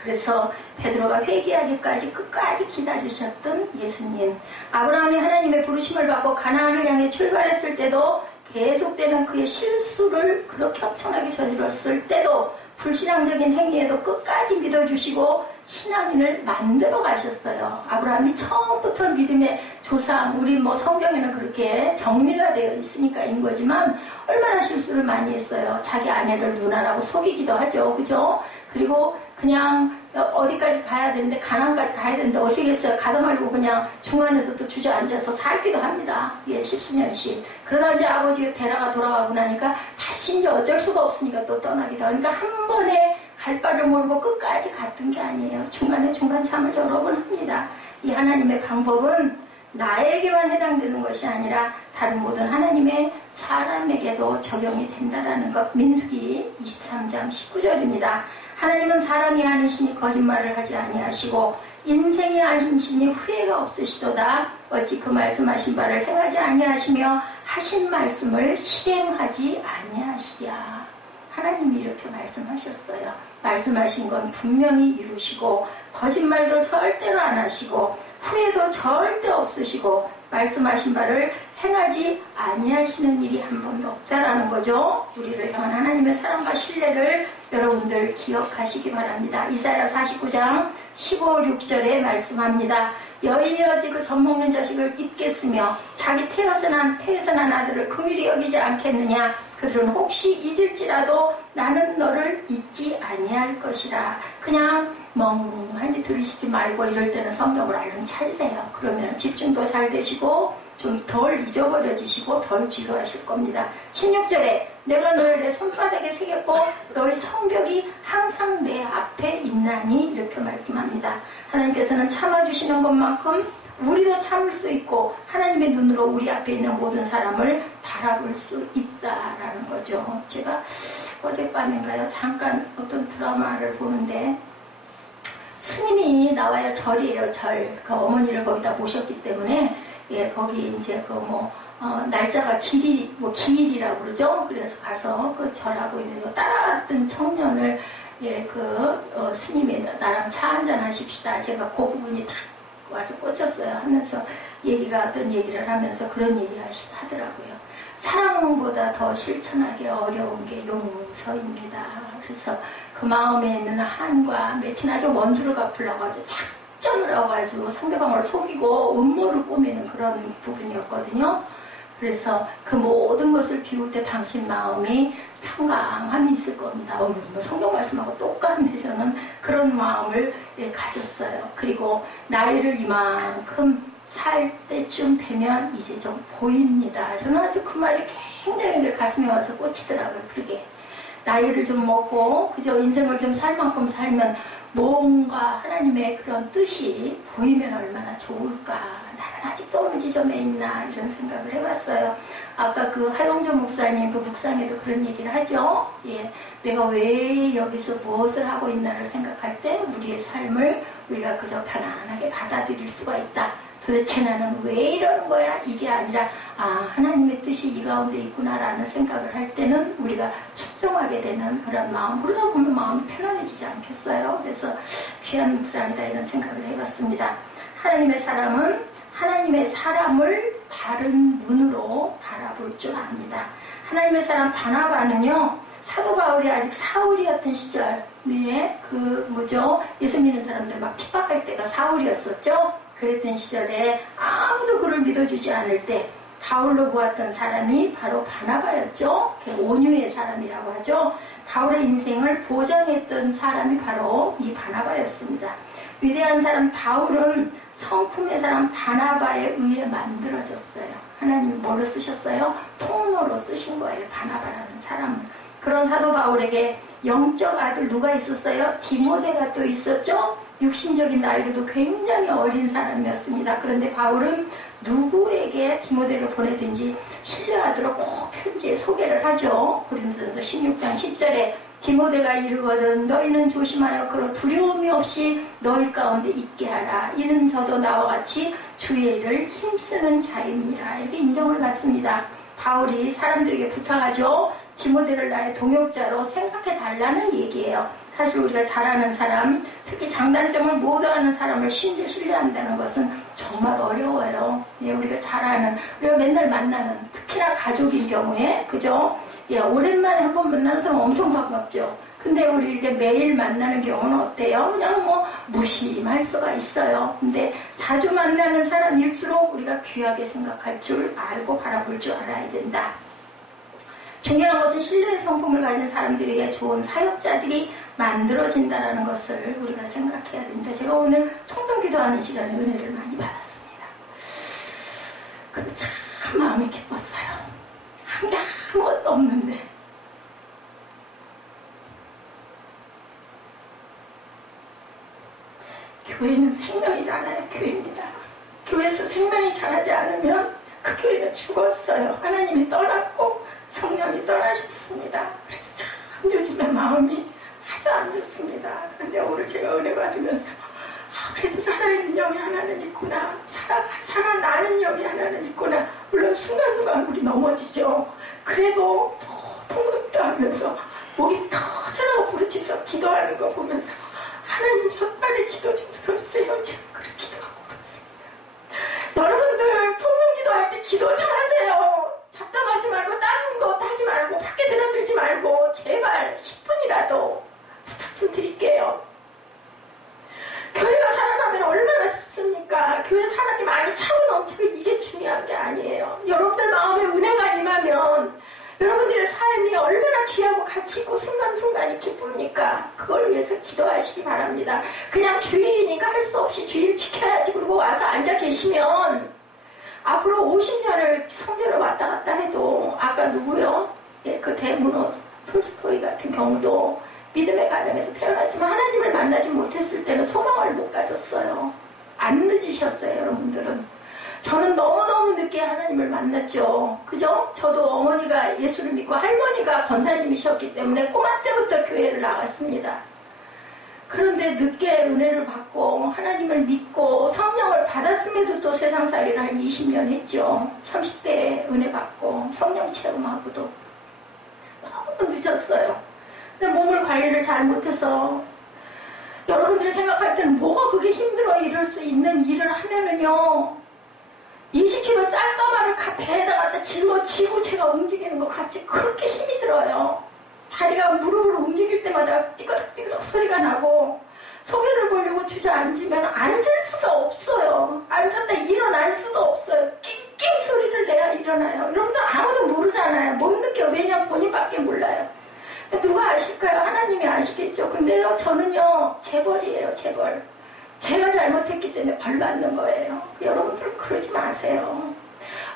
그래서 베드로가 회개하기까지 끝까지 기다리셨던 예수님. 아브라함이 하나님의 부르심을 받고 가나안을 향해 출발했을 때도 계속되는 그의 실수를 그렇게 엄청나게 저질렀을 때도 불신앙적인 행위에도 끝까지 믿어주시고 신앙인을 만들어 가셨어요. 아브라함이 처음부터 믿음의 조상, 우리 성경에는 그렇게 정리가 되어 있으니까인 거지만 얼마나 실수를 많이 했어요. 자기 아내를 누나라고 속이기도 하죠. 그죠? 그리고 그냥 어디까지 가야 되는데 가나안까지 가야 되는데 어떻게 했어요? 가다 말고 그냥 중간에서 또 주저앉아서 살기도 합니다. 예, 십수년씩. 그러다 이제 아버지가 데려가 돌아가고 나니까 다시 이제 어쩔 수가 없으니까 또 떠나기도 하고. 그러니까 한 번에 갈 바를 모르고 끝까지 갔던 게 아니에요. 중간에 중간참을 여러 번 합니다. 이 하나님의 방법은 나에게만 해당되는 것이 아니라 다른 모든 하나님의 사람에게도 적용이 된다라는 것. 민수기 23장 19절입니다. 하나님은 사람이 아니시니 거짓말을 하지 아니하시고 인생이 아니시니 후회가 없으시도다. 어찌 그 말씀하신 바를 행하지 아니하시며 하신 말씀을 실행하지 아니하시랴. 하나님이 이렇게 말씀하셨어요. 말씀하신 건 분명히 이루시고 거짓말도 절대로 안 하시고 후회도 절대 없으시고 말씀하신 바를 행하지 아니하시는 일이 한 번도 없다라는 거죠. 우리를 향한 하나님의 사랑과 신뢰를 여러분들 기억하시기 바랍니다. 이사야 49장 15, 6절에 말씀합니다. 여인이 어찌 그 젖먹는 자식을 잊겠으며 자기 태에서 난 아들을 긍휼히 여기지 않겠느냐. 그들은 혹시 잊을지라도 나는 너를 잊지 아니할 것이라. 그냥 멍하니 들으시지 말고 이럴 때는 성경을 얼른 찾으세요. 그러면 집중도 잘 되시고 좀 덜 잊어버려지시고 덜 지루하실 겁니다. 16절에 내가 너를 내 손바닥에 새겼고 너의 성벽이 항상 내 앞에 있나니 이렇게 말씀합니다. 하나님께서는 참아주시는 것만큼 우리도 참을 수 있고 하나님의 눈으로 우리 앞에 있는 모든 사람을 바라볼 수 있다라는 거죠. 제가 어젯밤인가요? 잠깐 어떤 드라마를 보는데 스님이 나와요. 절이에요. 절. 그 어머니를 거기다 모셨기 때문에 예, 거기 이제 날짜가 기일이라고 그러죠. 그래서 가서 그 절하고 있는 거 따라갔던 청년을 예, 스님이 나랑 차 한잔 하십시다. 제가 그 부분이 딱 와서 꽂혔어요. 하면서 어떤 얘기를 하면서 그런 얘기 하더라고요. 사랑보다 더 실천하기 어려운 게 용서입니다. 그래서 그 마음에 있는 한과 맺힌 아주 원수를 갚으려고 아주 작정을 하고 상대방을 속이고 음모를 꾸미는 그런 부분이었거든요. 그래서 그 모든 것을 비울 때 당신 마음이 평강함이 있을 겁니다. 성경 말씀하고 똑같네. 저는 그런 마음을 가졌어요. 그리고 나이를 이만큼 살 때쯤 되면 이제 좀 보입니다. 저는 아주 그 말이 굉장히 내 가슴에 와서 꽂히더라고요. 그러게 나이를 좀 먹고 그저 인생을 좀 살 만큼 살면 뭔가 하나님의 그런 뜻이 보이면 얼마나 좋을까. 나는 아직도 어느 지점에 있나 이런 생각을 해봤어요. 아까 그 하용조 목사님 그 묵상에도 그런 얘기를 하죠. 예, 내가 왜 여기서 무엇을 하고 있나를 생각할 때 우리의 삶을 우리가 그저 편안하게 받아들일 수가 있다. 도대체 나는 왜 이러는 거야? 이게 아니라 하나님의 뜻이 이 가운데 있구나라는 생각을 할 때는 우리가 순종하게 되는 그런 마음, 그러다 보면 마음이 편안해지지 않겠어요? 그래서 귀한 묵상이다 이런 생각을 해봤습니다. 하나님의 사람은 하나님의 사람을 다른 눈으로 바라볼 줄 압니다. 하나님의 사람 바나바는요, 사도 바울이 아직 사울이었던 시절, 예수 믿는 사람들 막 핍박할 때가 사울이었었죠. 그랬던 시절에 아무도 그를 믿어주지 않을 때 바울로 보았던 사람이 바로 바나바였죠. 온유의 사람이라고 하죠. 바울의 인생을 보장했던 사람이 바로 이 바나바였습니다. 위대한 사람 바울은 성품의 사람 바나바에 의해 만들어졌어요. 하나님이 뭘로 쓰셨어요? 통로로 쓰신 거예요. 바나바라는 사람은. 그런 사도 바울에게 영적 아들 누가 있었어요? 디모데가 또 있었죠. 육신적인 나이로도 굉장히 어린 사람이었습니다. 그런데 바울은 누구에게 디모데를 보내든지 신뢰하도록 꼭 편지에 소개를 하죠. 고린도전서 16장 10절에 디모데가 이르거든 너희는 조심하여 그로 두려움이 없이 너희 가운데 있게 하라. 이는 저도 나와 같이 주의 일을 힘쓰는 자입니다. 이렇게 인정을 받습니다. 바울이 사람들에게 부탁하죠. 디모데를 나의 동역자로 생각해 달라는 얘기예요. 사실 우리가 잘 아는 사람, 특히 장단점을 모두 아는 사람을 신뢰한다는 것은 정말 어려워요. 예, 우리가 잘 아는, 우리가 맨날 만나는, 특히나 가족인 경우에, 그죠? 예, 오랜만에 한 번 만나는 사람 엄청 반갑죠. 근데 우리 이렇게 매일 만나는 경우는 어때요? 그냥 무심할 수가 있어요. 근데 자주 만나는 사람일수록 우리가 귀하게 생각할 줄 알고 바라볼 줄 알아야 된다. 중요한 것은 신뢰의 성품을 가진 사람들에게 좋은 사역자들이 만들어진다는 것을 우리가 생각해야 됩니다. 제가 오늘 통성 기도하는 시간에 은혜를 많이 받았습니다. 근데 참 마음이 기뻤어요. 아무것도 없는데 교회는 생명이잖아요. 교회입니다. 교회에서 생명이 자라지 않으면 그 교회는 죽었어요. 하나님이 떠났고 성령이 떠나셨습니다. 그래서 참 요즘에 마음이 아주 안 좋습니다. 그런데 오늘 제가 은혜 받으면서 그래도 살아있는 영이 하나는 있구나. 살아나는 영이 하나는 있구나. 물론 순간순간 우리 넘어지죠. 그래도 통곡도 하면서 목이 터져라고 부르짖어서 기도하는 거 보면서 하나님 저 딸의 기도 좀 들어주세요. 제가 그렇게 기도하고 그렇습니다. 여러분들 통곡 기도 좀 하세요. 잡담하지 말고 다른 거 하지 말고 밖에 드나들지 말고 제발 10분이라도 부탁 좀 드릴게요. 교회가 살아나면 얼마나 좋습니까? 교회 사람이 많이 차고 넘치고 이게 중요한 게 아니에요. 여러분들 마음에 은혜가 임하면 여러분들의 삶이 얼마나 귀하고 가치 있고 순간순간이 기쁩니까? 그걸 위해서 기도하시기 바랍니다. 그냥 주일이니까 할 수 없이 주일 지켜야지 그러고 와서 앉아 계시면 앞으로 50년을 성전을 왔다 갔다 해도 아까 누구요? 예, 그 대문호 톨스토이 같은 경우도 믿음의 가정에서 태어났지만 하나님을 만나지 못했을 때는 소망을 못 가졌어요. 안 늦으셨어요, 여러분들은. 저는 너무너무 늦게 하나님을 만났죠. 그죠? 저도 어머니가 예수를 믿고 할머니가 권사님이셨기 때문에 꼬마 때부터 교회를 나갔습니다. 그런데 늦게 은혜를 받고 하나님을 믿고 성령을 받았음에도 또 세상살이를 한 20년 했죠. 30대에 은혜 받고 성령 체험하고도 너무 늦었어요. 근데 몸을 관리를 잘 못해서 여러분들이 생각할 때는 뭐가 그게 힘들어 이럴 수 있는 일을 하면은요 20kg 쌀가마를 배에다 갖다 짊어지고 제가 움직이는 것 같이 그렇게 힘이 들어요. 다리가 무릎으로 움직일 때마다 삐그덕삐그덕 소리가 나고 소변을 보려고 주저앉으면 앉을 수가 없어요. 앉았다 일어날 수가 없어요. 낑낑 소리를 내야 일어나요. 여러분들 아무도 모르잖아요. 못 느껴. 왜냐면 본인밖에 몰라요. 누가 아실까요? 하나님이 아시겠죠. 근데요 저는요 재벌이에요. 재벌. 제가 잘못했기 때문에 벌 받는 거예요. 여러분들 그러지 마세요.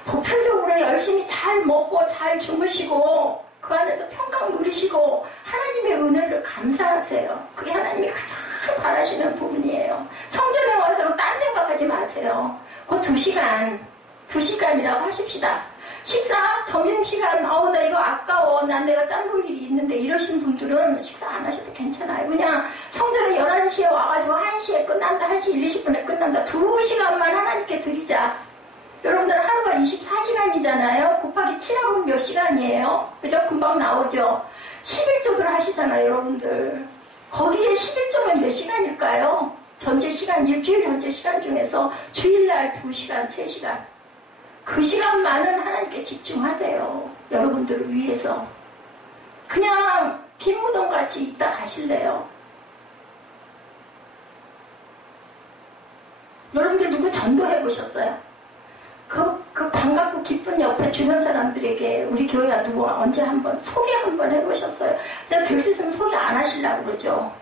보편적으로 열심히 잘 먹고 잘 주무시고 그 안에서 평강 누리시고 하나님의 은혜를 감사하세요. 그게 하나님이 가장 바라시는 부분이에요. 성전에 와서 딴 생각하지 마세요. 그 2시간이라고 하십시다. 식사, 점심시간, 나 이거 아까워. 난 내가 딴 볼 일이 있는데 이러신 분들은 식사 안 하셔도 괜찮아요. 그냥 성전에 11시에 와가지고 1시에 끝난다. 1시 1, 20분에 끝난다. 2시간만 하나님께 드리자. 여러분들 하루가 24시간이잖아요. 곱하기 7하면 몇 시간이에요? 그죠? 금방 나오죠? 11조들 하시잖아요, 여러분들. 거기에 11조면 몇 시간일까요? 전체 시간, 일주일 전체 시간 중에서 주일날 2시간, 3시간. 그 시간만은 하나님께 집중하세요. 여러분들을 위해서. 그냥 빈무덤같이 있다 가실래요? 여러분들 누구 전도해보셨어요? 그 반갑고 기쁜 옆에 주변 사람들에게 우리 교회가 누구 언제 한번 소개 한번 해보셨어요? 내가 될 수 있으면 소개 안 하시려고 그러죠.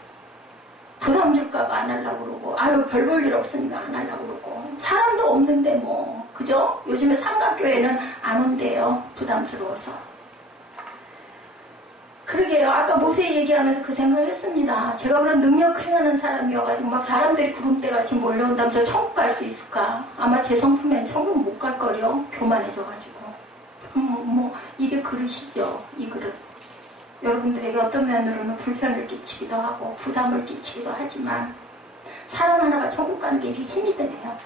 부담 줄까봐 안 하려고 그러고 아유 별 볼 일 없으니까 안 하려고 그러고 사람도 없는데 뭐 그죠? 요즘에 삼각교회는 안 온대요. 부담스러워서. 그러게요. 아까 모세 얘기하면서 그 생각했습니다. 제가 그런 능력 행하는 사람이어가지고 막 사람들이 구름대같이 몰려온다면 저 천국 갈 수 있을까? 아마 제 성품엔 천국 못 갈 거려. 교만해져가지고. 이게 그릇이죠. 이 그릇. 여러분들에게 어떤 면으로는 불편을 끼치기도 하고 부담을 끼치기도 하지만 사람 하나가 천국 가는 게 이렇게 힘이 드네요.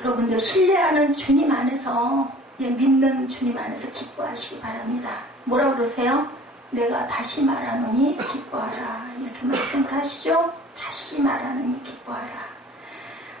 여러분들 신뢰하는 주님 안에서 믿는 주님 안에서 기뻐하시기 바랍니다. 뭐라고 그러세요? 내가 다시 말하노니 기뻐하라. 이렇게 말씀을 하시죠? 다시 말하노니 기뻐하라.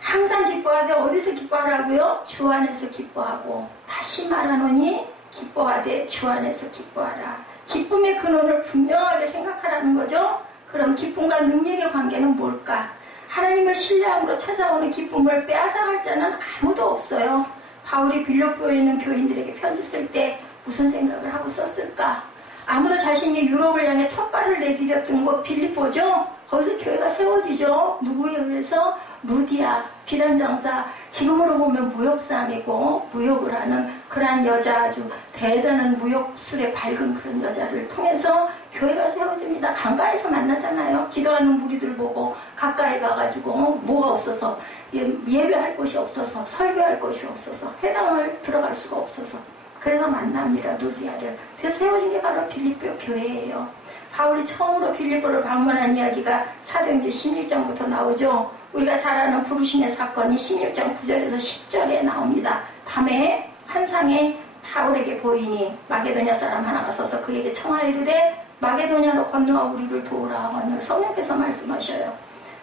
항상 기뻐하되 어디서 기뻐하라고요? 주 안에서 기뻐하고 다시 말하노니 기뻐하되 주 안에서 기뻐하라. 기쁨의 근원을 분명하게 생각하라는 거죠? 그럼 기쁨과 능력의 관계는 뭘까? 하나님을 신뢰함으로 찾아오는 기쁨을 빼앗아갈 자는 아무도 없어요. 바울이 빌립보에 있는 교인들에게 편지 쓸 때 무슨 생각을 하고 썼을까? 아무도 자신이 유럽을 향해 첫 발을 내디뎠던 곳 빌립보죠? 거기서 교회가 세워지죠? 누구에 의해서? 루디아, 비단장사, 지금으로 보면 무역상이고 무역을 하는 그러한 여자, 아주 대단한 무역술에 밝은 그런 여자를 통해서 교회가 세워집니다. 강가에서 만나잖아요. 기도하는 무리들 보고 가까이 가가지고 뭐가 없어서 예배할 곳이 없어서 설교할 곳이 없어서 회당을 들어갈 수가 없어서 그래서 만납니다. 루디아를. 그래서 세워진 게 바로 빌립보 교회예요. 바울이 처음으로 빌립보를 방문한 이야기가 사도행전 16장부터 나오죠. 우리가 잘 아는 부르심의 사건이 16장 9절에서 10절에 나옵니다. 밤에 환상에 바울에게 보이니 마게도냐 사람 하나가 서서 그에게 청하이르되 마게도냐로 건너와 우리를 도우라 하니 성령께서 말씀하셔요.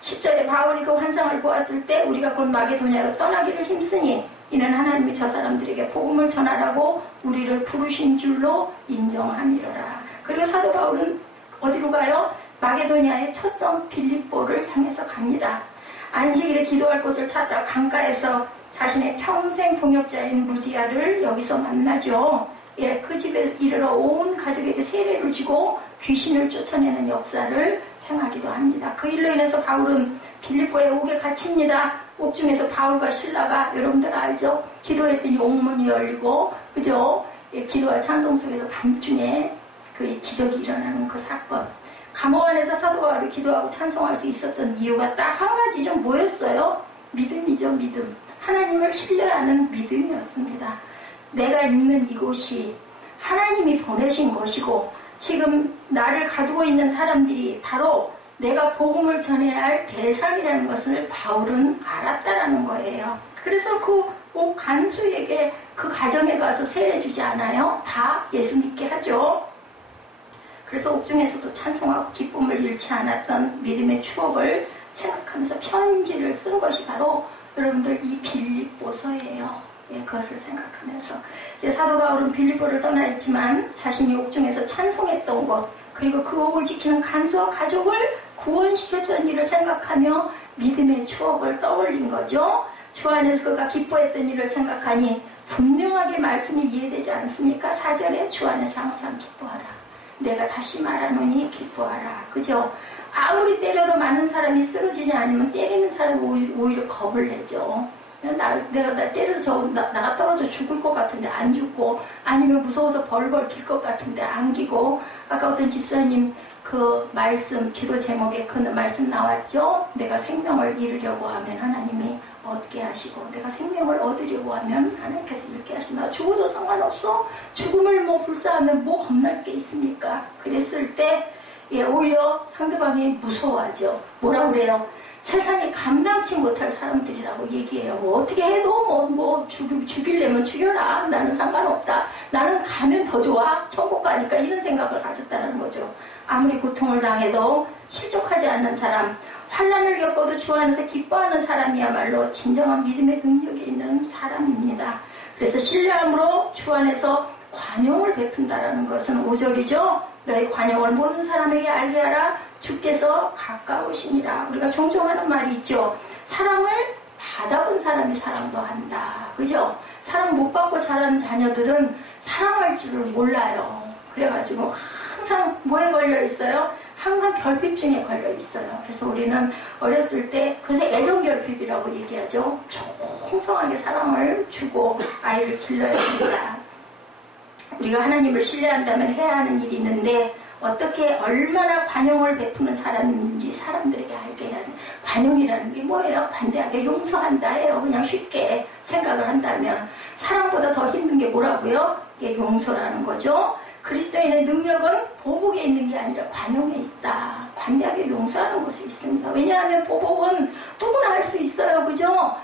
10절에 바울이 그 환상을 보았을 때 우리가 곧 마게도냐로 떠나기를 힘쓰니 이는 하나님이 저 사람들에게 복음을 전하라고 우리를 부르신 줄로 인정함이로라. 그리고 사도 바울은 어디로 가요? 마게도냐의 첫 성 빌립보를 향해서 갑니다. 안식일에 기도할 곳을 찾다 강가에서 자신의 평생 동역자인 루디아를 여기서 만나죠. 예, 그 집에 이르러 온 가족에게 세례를 주고 귀신을 쫓아내는 역사를 행하기도 합니다. 그 일로 인해서 바울은 빌립보에 옥에 갇힙니다. 옥중에서 바울과 실라가 여러분들 알죠? 기도했더니 옥문이 열리고 그죠? 예, 기도와 찬송 속에서 밤중에 그 기적이 일어나는 그 사건. 감옥 안에서 사도 바울이 기도하고 찬송할 수 있었던 이유가 딱 한 가지죠. 뭐였어요? 믿음이죠. 믿음. 하나님을 신뢰하는 믿음이었습니다. 내가 있는 이곳이 하나님이 보내신 것이고 지금 나를 가두고 있는 사람들이 바로 내가 복음을 전해야 할 대상이라는 것을 바울은 알았다라는 거예요. 그래서 그 옥 간수에게 그 가정에 가서 세례 주지 않아요? 다 예수 믿게 하죠. 그래서 옥중에서도 찬송하고 기쁨을 잃지 않았던 믿음의 추억을 생각하면서 편지를 쓴 것이 바로 여러분들 이 빌립보서예요. 예, 그것을 생각하면서 이제 사도 바울은 빌립보를 떠나 있지만 자신이 옥중에서 찬송했던 것 그리고 그 옥을 지키는 간수와 가족을 구원시켰던 일을 생각하며 믿음의 추억을 떠올린 거죠. 주 안에서 그가 기뻐했던 일을 생각하니 분명하게 말씀이 이해되지 않습니까? 4절에 주 안에서 항상 기뻐하라. 내가 다시 말하노니 기뻐하라. 그죠? 아무리 때려도 맞는 사람이 쓰러지지 않으면 때리는 사람이 오히려 겁을 내죠. 내가 때려서 나가 떨어져 죽을 것 같은데 안 죽고 아니면 무서워서 벌벌 빌 것 같은데 안기고 아까 어떤 집사님 그 말씀 기도 제목에 그 말씀 나왔죠. 내가 생명을 잃으려고 하면 하나님이 얻게 하시고 내가 생명을 얻으려고 하면 하나님께서 잃게 하시나 죽어도 상관없어. 죽음을 뭐 불사하면 뭐 겁날 게 있습니까? 그랬을 때 예, 오히려 상대방이 무서워하죠. 뭐라 그래요? 세상에 감당치 못할 사람들이라고 얘기해요. 뭐 어떻게 해도 죽이려면 죽여라. 나는 상관없다. 나는 가면 더 좋아. 천국 가니까 이런 생각을 가졌다는 거죠. 아무리 고통을 당해도 실족하지 않는 사람, 환난을 겪어도 주 안에서 기뻐하는 사람이야말로 진정한 믿음의 능력이 있는 사람입니다. 그래서 신뢰함으로 주 안에서 관용을 베푼다라는 것은 5절이죠. 너희 관용을 모든 사람에게 알게 하라. 주께서 가까우시니라. 우리가 종종 하는 말이 있죠. 사랑을 받아본 사람이 사랑도 한다. 그죠? 사랑 못 받고 자란 자녀들은 사랑할 줄을 몰라요. 그래가지고 항상 뭐에 걸려 있어요? 항상 결핍증에 걸려 있어요. 그래서 우리는 어렸을 때 그래서 애정결핍이라고 얘기하죠. 풍성하게 사랑을 주고 아이를 길러야 됩니다. 우리가 하나님을 신뢰한다면 해야 하는 일이 있는데 어떻게 얼마나 관용을 베푸는 사람인지 사람들에게 알게 해야 돼. 관용이라는 게 뭐예요? 관대하게 용서한다 해요. 그냥 쉽게 생각을 한다면 사랑보다 더 힘든 게 뭐라고요? 이게 용서라는 거죠. 그리스도인의 능력은 보복에 있는 게 아니라 관용에 있다. 관대하게 용서하는 것에 있습니다. 왜냐하면 보복은 누구나 할 수 있어요. 그죠?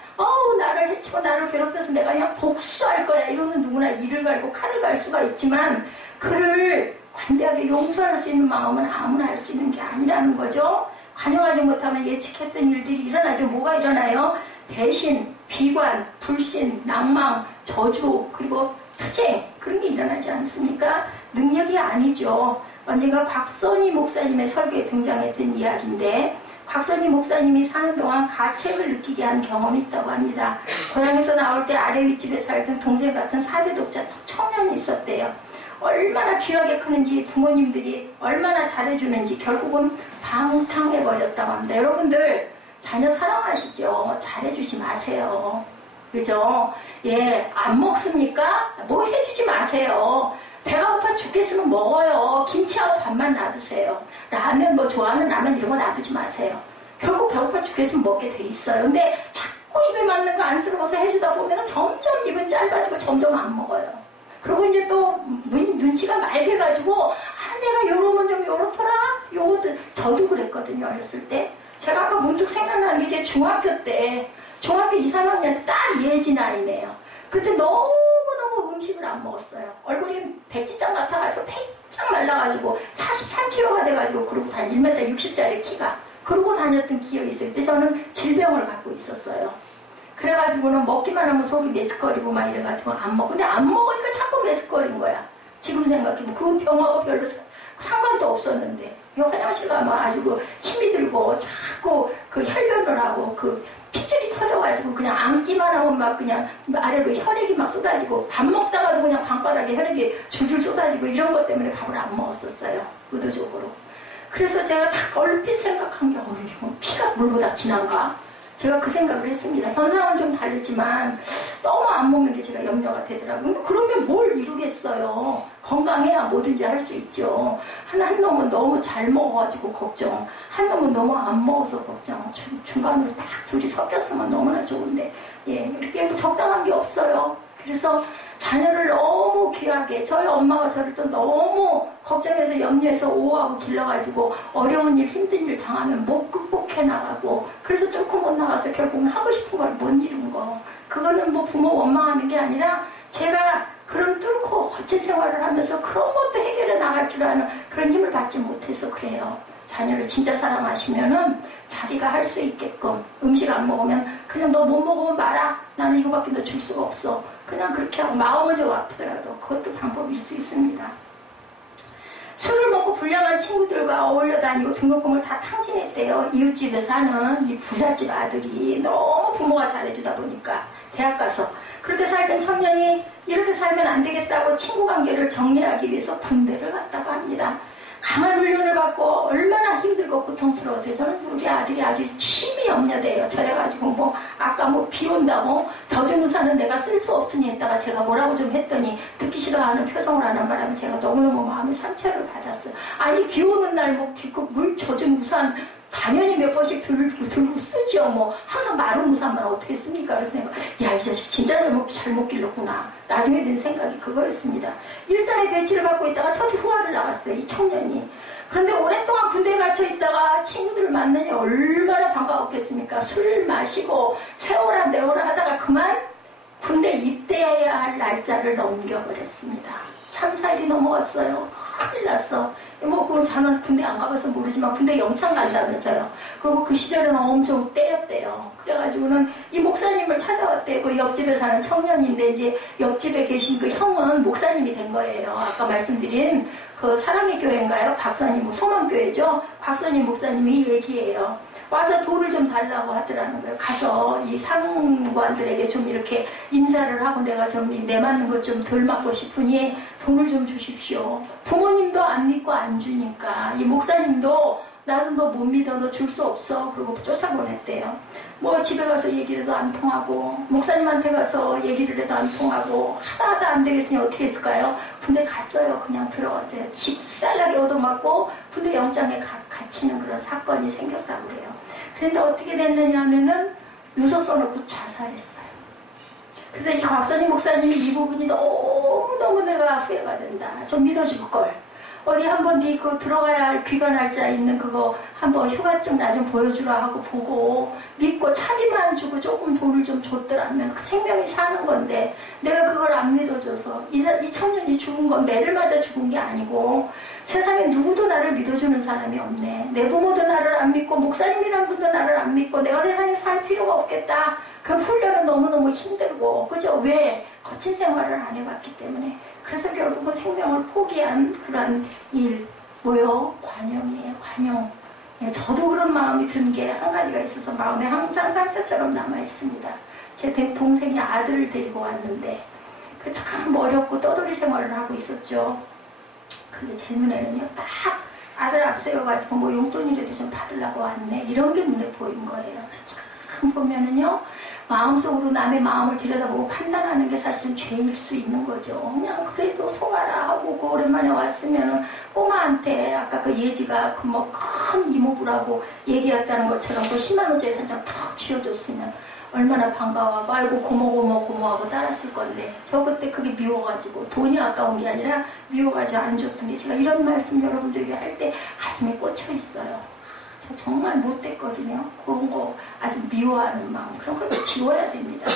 나를 해치고 나를 괴롭혀서 내가 그냥 복수할 거야. 이러면 누구나 이를 갈고 칼을 갈 수가 있지만 그를 관대하게 용서할 수 있는 마음은 아무나 할 수 있는 게 아니라는 거죠. 관용하지 못하면 예측했던 일들이 일어나죠. 뭐가 일어나요? 배신, 비관, 불신, 낭망, 저주, 그리고 투쟁 그런 게 일어나지 않습니까? 능력이 아니죠. 언젠가 곽선희 목사님의 설교에 등장했던 이야기인데 곽선희 목사님이 사는 동안 가책을 느끼게 한 경험이 있다고 합니다. 고향에서 나올 때 아래 윗집에 살던 동생 같은 4대 독자 청년이 있었대요. 얼마나 귀하게 크는지 부모님들이 얼마나 잘해주는지 결국은 방탕해버렸다고 합니다. 여러분들 자녀 사랑하시죠? 잘해주지 마세요. 그죠? 예, 안 먹습니까? 뭐 해주지 마세요. 배가 고파 죽겠으면 먹어요. 김치하고 밥만 놔두세요. 라면 뭐 좋아하는 라면 이런 거 놔두지 마세요. 결국 배고파 죽겠으면 먹게 돼 있어요. 근데 자꾸 입에 맞는 거 안쓰러워서 해주다 보면 점점 입은 짧아지고 점점 안 먹어요. 그리고 이제 또 눈치가 맑아가지고 내가 요러면 좀 요렇더라. 요것도 저도 그랬거든요. 어렸을 때. 제가 아까 문득 생각나는 게 이제 중학교 2, 3학년 때 딱 예지 나이네요. 그때 너무너무 음식을 안 먹었어요. 얼굴이 백지장 같아가지고 배짱 말라가지고 43kg가 돼가지고 그러고 한 1m 60짜리 키가 그러고 다녔던 기억이 있어요. 그때 저는 질병을 갖고 있었어요. 그래가지고는 먹기만 하면 속이 메스꺼리고 막 이래가지고 안 먹고. 근데 안 먹으니까 자꾸 메스꺼린 거야. 지금 생각해보면 그 병하고 별로 상관도 없었는데 화장실 가면 아주 그 힘이 들고 자꾸 그 혈변을 하고 그 핏줄이 터져가지고 그냥 앉기만 하면 막 그냥 아래로 혈액이 막 쏟아지고 밥 먹다가도 그냥 방바닥에 혈액이 줄줄 쏟아지고 이런 것 때문에 밥을 안 먹었었어요. 의도적으로. 그래서 제가 딱 얼핏 생각한 게 이거 피가 물보다 진한가? 제가 그 생각을 했습니다. 현상은 좀 다르지만 너무 안 먹는 게 제가 염려가 되더라고요. 그러면 뭘 이루겠어요. 건강해야 뭐든지 할 수 있죠. 한 놈은 너무 잘 먹어가지고 걱정, 한 놈은 너무 안 먹어서 걱정. 중간으로 딱 둘이 섞였으면 너무나 좋은데 이렇게 뭐 적당한 게 없어요. 그래서 자녀를 너무 귀하게 저희 엄마가 저를 또 너무 걱정해서 염려해서 오하고 길러가지고 어려운 일 힘든 일 당하면 못 극복해 나가고 그래서 뚫고 못 나가서 결국은 하고 싶은 걸 못 이룬 거 그거는 뭐 부모 원망하는 게 아니라 제가 그런 뚫고 거친 생활을 하면서 그런 것도 해결해 나갈 줄 아는 그런 힘을 받지 못해서 그래요. 자녀를 진짜 사랑하시면은 자기가 할 수 있게끔 음식 안 먹으면 그냥 너 못 먹으면 말아. 나는 이거밖에 너 줄 수가 없어. 그냥 그렇게 하고 마음은 좀 아프더라도 그것도 방법일 수 있습니다. 술을 먹고 불량한 친구들과 어울려 다니고 등록금을 다 탕진했대요. 이웃집에 사는 이 부잣집 아들이 너무 부모가 잘해주다 보니까 대학 가서 그렇게 살던 청년이 이렇게 살면 안 되겠다고 친구 관계를 정리하기 위해서 군대를 갔다고 합니다. 강한 훈련을 받고 얼마나 힘들고 고통스러워서 저는 우리 아들이 아주 심히 염려돼요. 저래가지고 뭐 아까 뭐 비 온다고 젖은 우산은 내가 쓸 수 없으니 했다가 제가 뭐라고 좀 했더니 듣기 싫어하는 표정을 하는 바람에 제가 너무너무 마음의 상처를 받았어요. 아니 비 오는 날 뭐 물 젖은 우산 당연히 몇 번씩 들고 쓰죠. 뭐 항상 마른 우산만 어떻게 씁니까? 그래서 내가 야 이 자식 진짜 잘못 길렀구나. 나중에 든 생각이 그거였습니다. 일산에 배치를 받고 있다가 첫 휴가를 나갔어요. 이 청년이. 그런데 오랫동안 군대에 갇혀 있다가 친구들을 만나니 얼마나 반가웠겠습니까? 술을 마시고 세월아 내월아 하다가 그만 군대 입대해야 할 날짜를 넘겨버렸습니다. 3, 4일이 넘어갔어요. 큰일 났어. 뭐 그건 저는 군대 안 가봐서 모르지만 군대 영창 간다면서요. 그리고 그 시절에는 엄청 때렸대요. 그래가지고는 이 목사님을 찾아왔대요. 그 옆집에 사는 청년인데 이제 옆집에 계신 그 형은 목사님이 된 거예요. 아까 말씀드린 그 사랑의 교회인가요? 박사님, 소망교회죠? 박사님 목사님이 얘기해요. 와서 돈을 좀 달라고 하더라는 거예요. 가서 이 상관들에게 좀 이렇게 인사를 하고 내가 좀 매 맞는 것 좀 덜 맞고 싶으니 돈을 좀 주십시오. 부모님도 안 믿고 안 주니까 이 목사님도 나는 너 못 믿어, 너 줄 수 없어. 그리고 쫓아보냈대요. 뭐 집에 가서 얘기를 해도 안 통하고 목사님한테 가서 얘기를 해도 안 통하고 하다 안 되겠으니 어떻게 했을까요? 군대 갔어요. 그냥 들어가세요. 집살나게 얻어맞고 군대 영장에 갇히는 그런 사건이 생겼다고 그래요. 그런데 어떻게 됐느냐 하면은 유서 써놓고 자살했어요. 그래서 이 곽선희 목사님이 이 부분이 너무너무 내가 후회가 된다. 좀 믿어줄 걸. 어디 한번 네 그 들어가야 할 귀가 날짜 있는 그거 한번 휴가증 나 좀 보여주라 하고 보고 믿고 차비만 주고 조금 돈을 좀 줬더라면 그 생명이 사는 건데 내가 그걸 안 믿어줘서 이 청년이 죽은 건 매를 맞아 죽은 게 아니고 세상에 누구도 나를 믿어주는 사람이 없네. 내 부모도 나를 안 믿고 목사님이라는 분도 나를 안 믿고 내가 세상에 살 필요가 없겠다. 그 훈련은 너무너무 힘들고 그죠? 왜? 거친 생활을 안 해봤기 때문에. 그래서 결국은 생명을 포기한 그런 일, 뭐요? 관용이에요, 관용. 예, 저도 그런 마음이 든 게 한 가지가 있어서 마음에 항상 상처처럼 남아있습니다. 제 동생이 아들을 데리고 왔는데, 그 참 어렵고 떠돌이 생활을 하고 있었죠. 근데 제 눈에는요, 딱 아들 앞세워가지고 뭐 용돈이라도 좀 받으려고 왔네. 이런 게 눈에 보인 거예요. 참 보면은요, 마음속으로 남의 마음을 들여다보고 판단하는 게 사실은 죄일 수 있는 거죠. 그냥 그래도 속아라 하고 그 오랜만에 왔으면 꼬마한테 아까 그 예지가 그 뭐 큰 이모부라고 얘기했다는 것처럼 그 10만 원짜리 한 장 탁 쥐어줬으면 얼마나 반가워하고 아이고 고마워 따랐을 건데 저 그때 그게 미워가지고 돈이 아까운 게 아니라 미워가지고 안 줬더니 제가 이런 말씀 여러분들에게 할 때 가슴에 꽂혀 있어요. 저 정말 못됐거든요. 그런 거 아주 미워하는 마음 그런 걸 비워야 됩니다.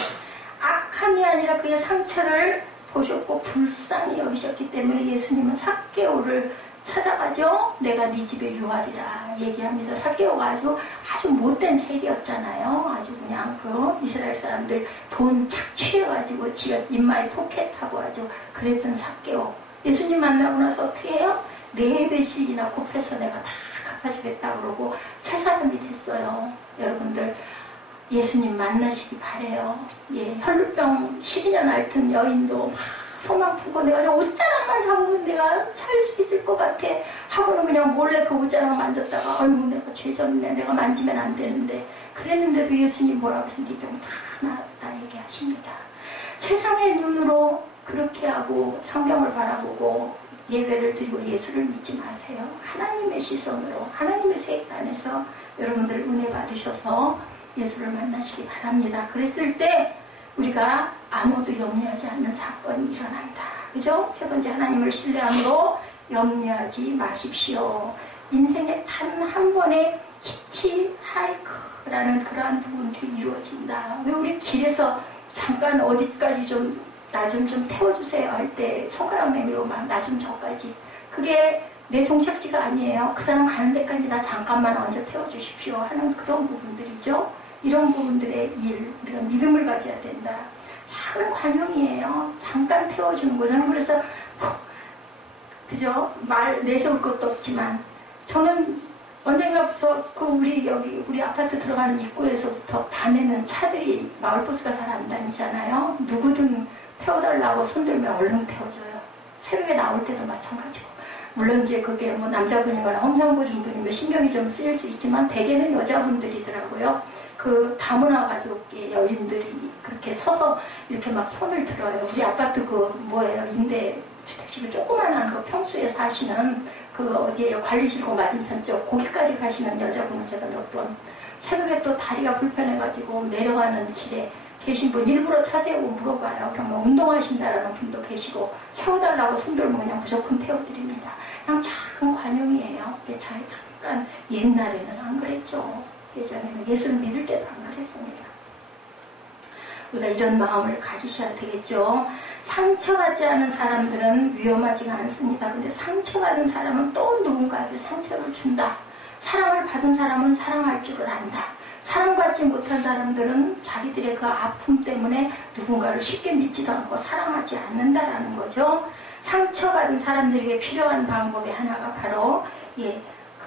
악함이 아니라 그의 상처를 보셨고 불쌍히 여기셨기 때문에 예수님은 삭개오를 찾아가죠. 내가 네 집에 유하리라 얘기합니다. 삭개오가 아주 못된 세리였잖아요. 아주 그냥 그 이스라엘 사람들 돈 착취해가지고 지가 입마에 포켓하고 아주 그랬던 삭개오. 예수님 만나고 나서 어떻게 해요? 4배씩이나 곱해서 내가 다 갚아주겠다 그러고 새 사람이 됐어요. 여러분들 예수님 만나시기 바래요. 예, 혈루병 12년 앓던 여인도 막 소망 품고 내가 저 옷자락만 잡으면 내가 살 수 있을 것 같아 하고는 그냥 몰래 그 옷자락 만졌다가 아이고 내가 죄졌네, 내가 만지면 안 되는데 그랬는데도 예수님 뭐라고 해서 네 병 다 나았다 얘기하십니다. 세상의 눈으로 그렇게 하고 성경을 바라보고 예배를 드리고 예수를 믿지 마세요. 하나님의 시선으로 하나님의 색 안에서 여러분들 은혜 받으셔서 예수를 만나시기 바랍니다. 그랬을 때 우리가 아무도 염려하지 않는 사건이 일어난다. 그죠? 세 번째, 하나님을 신뢰함으로 염려하지 마십시오. 인생의 단 한 번의 히치하이크라는 그러한 부분들이 이루어진다. 왜 우리 길에서 잠깐 어디까지 좀 나 좀 태워주세요 할 때 손가락 내밀고 막 나 좀 저까지, 그게 내 종착지가 아니에요. 그 사람 가는 데까지 나 잠깐만 얹어 태워주십시오 하는 그런 부분들이죠. 이런 부분들의 일, 우리가 믿음을 가져야 된다. 작은 관용이에요. 잠깐 태워주는 거. 저는 그래서 그죠? 말 내세울 것도 없지만 저는 언젠가부터 우리 아파트 들어가는 입구에서부터 밤에는 차들이 마을버스가 잘 안 다니잖아요. 누구든 태워달라고 손들면 얼른 태워줘요. 새벽에 나올 때도 마찬가지고. 물론 이제 그게 뭐 남자분이거나 험상보 중분이면 신경이 좀 쓰일 수 있지만 대개는 여자분들이더라고요. 그 다문화 가족의 여인들이 그렇게 서서 이렇게 막 손을 들어요. 우리 아파트 임대 주택식을 조그만한 그 평수에 사시는 그 어디에 관리실고 맞은편 쪽 거기까지 가시는 여자분을 제가 몇 번 새벽에 또 다리가 불편해가지고 내려가는 길에 계신 분 일부러 차 세우고 물어봐요. 그러면 운동하신다라는 분도 계시고 세워달라고 손들면 그냥 무조건 태워드립니다. 그냥 작은 관용이에요. 내 차에 잠깐. 옛날에는 안 그랬죠. 예전에는 예수를 믿을 때도 안 그랬습니다. 우리가 이런 마음을 가지셔야 되겠죠. 상처받지 않은 사람들은 위험하지가 않습니다. 근데 상처받은 사람은 또 누군가에게 상처를 준다. 사랑을 받은 사람은 사랑할 줄을 안다. 사랑받지 못한 사람들은 자기들의 그 아픔 때문에 누군가를 쉽게 믿지도 않고 사랑하지 않는다라는 거죠. 상처받은 사람들에게 필요한 방법의 하나가 바로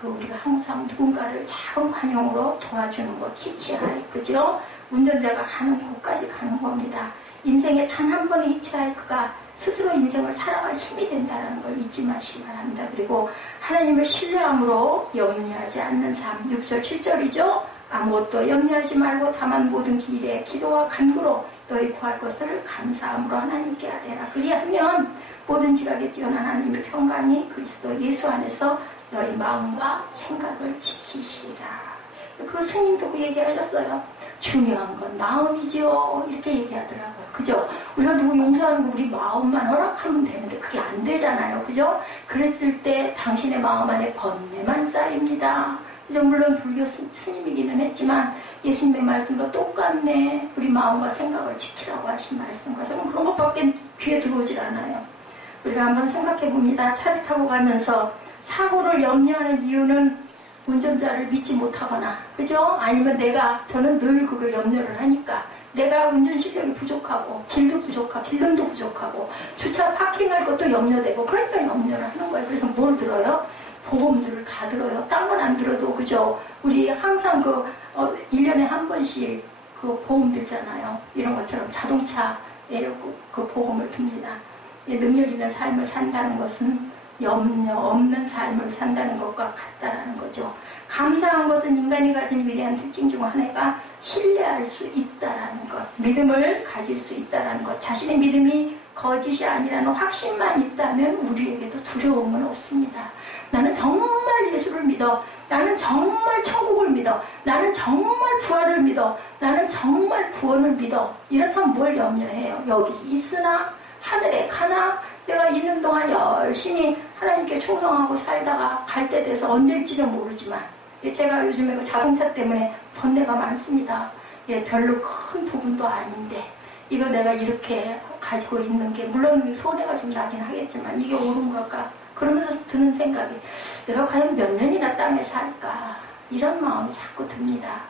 우리가 항상 누군가를 작은 관용으로 도와주는 것, 히치하이크죠. 운전자가 가는 곳까지 가는 겁니다. 인생에 단 한 번의 히치하이크가 스스로 인생을 살아갈 힘이 된다는 걸 잊지 마시기 바랍니다. 그리고 하나님을 신뢰함으로 염려하지 않는 삶, 6절 7절이죠. 아무것도 염려하지 말고 다만 모든 길에 기도와 간구로 너희 구할 것을 감사함으로 하나님께 아뢰라. 그리하면 모든 지각에 뛰어난 하나님의 평강이 그리스도 예수 안에서 너희 마음과 생각을 지키시리라. 그 스님도 그 얘기하셨어요. 중요한 건 마음이죠. 이렇게 얘기하더라고요. 그죠? 우리가 누구 용서하는 거 우리 마음만 허락하면 되는데 그게 안 되잖아요. 그죠? 그랬을 때 당신의 마음 안에 번뇌만 쌓입니다. 그죠? 물론 불교 스님이기는 했지만 예수님의 말씀과 똑같네. 우리 마음과 생각을 지키라고 하신 말씀과 저는 그런 것밖에 귀에 들어오질 않아요. 우리가 한번 생각해 봅니다. 차를 타고 가면서 사고를 염려하는 이유는 운전자를 믿지 못하거나, 그죠? 아니면 저는 늘 그걸 염려를 하니까 내가 운전 실력이 부족하고 길도 부족하고 길름도 부족하고 주차 파킹할 것도 염려되고 그러니까 염려를 하는 거예요. 그래서 뭘 들어요? 보험들을 다 들어요. 딴 건 안 들어도 그죠? 우리 항상 1년에 한 번씩 그 보험 들잖아요. 이런 것처럼 자동차에 그 보험을 듭니다. 능력 있는 삶을 산다는 것은 염려 없는 삶을 산다는 것과 같다라는 거죠. 감사한 것은 인간이 가진 위대한 특징 중 하나가 신뢰할 수 있다라는 것, 믿음을 가질 수 있다라는 것, 자신의 믿음이 거짓이 아니라는 확신만 있다면 우리에게도 두려움은 없습니다. 나는 정말 예수를 믿어. 나는 정말 천국을 믿어. 나는 정말 부활을 믿어. 나는 정말 구원을 믿어. 이렇다면 뭘 염려해요? 여기 있으나 하늘에 가나 내가 있는 동안 열심히 하나님께 충성하고 살다가 갈 때 돼서 언제일지는 모르지만 제가 요즘에 자동차 때문에 번뇌가 많습니다. 별로 큰 부분도 아닌데 이거 내가 이렇게 가지고 있는 게 물론 손해가 좀 나긴 하겠지만 이게 옳은 걸까? 그러면서 드는 생각이 내가 과연 몇 년이나 땅에 살까 이런 마음이 자꾸 듭니다.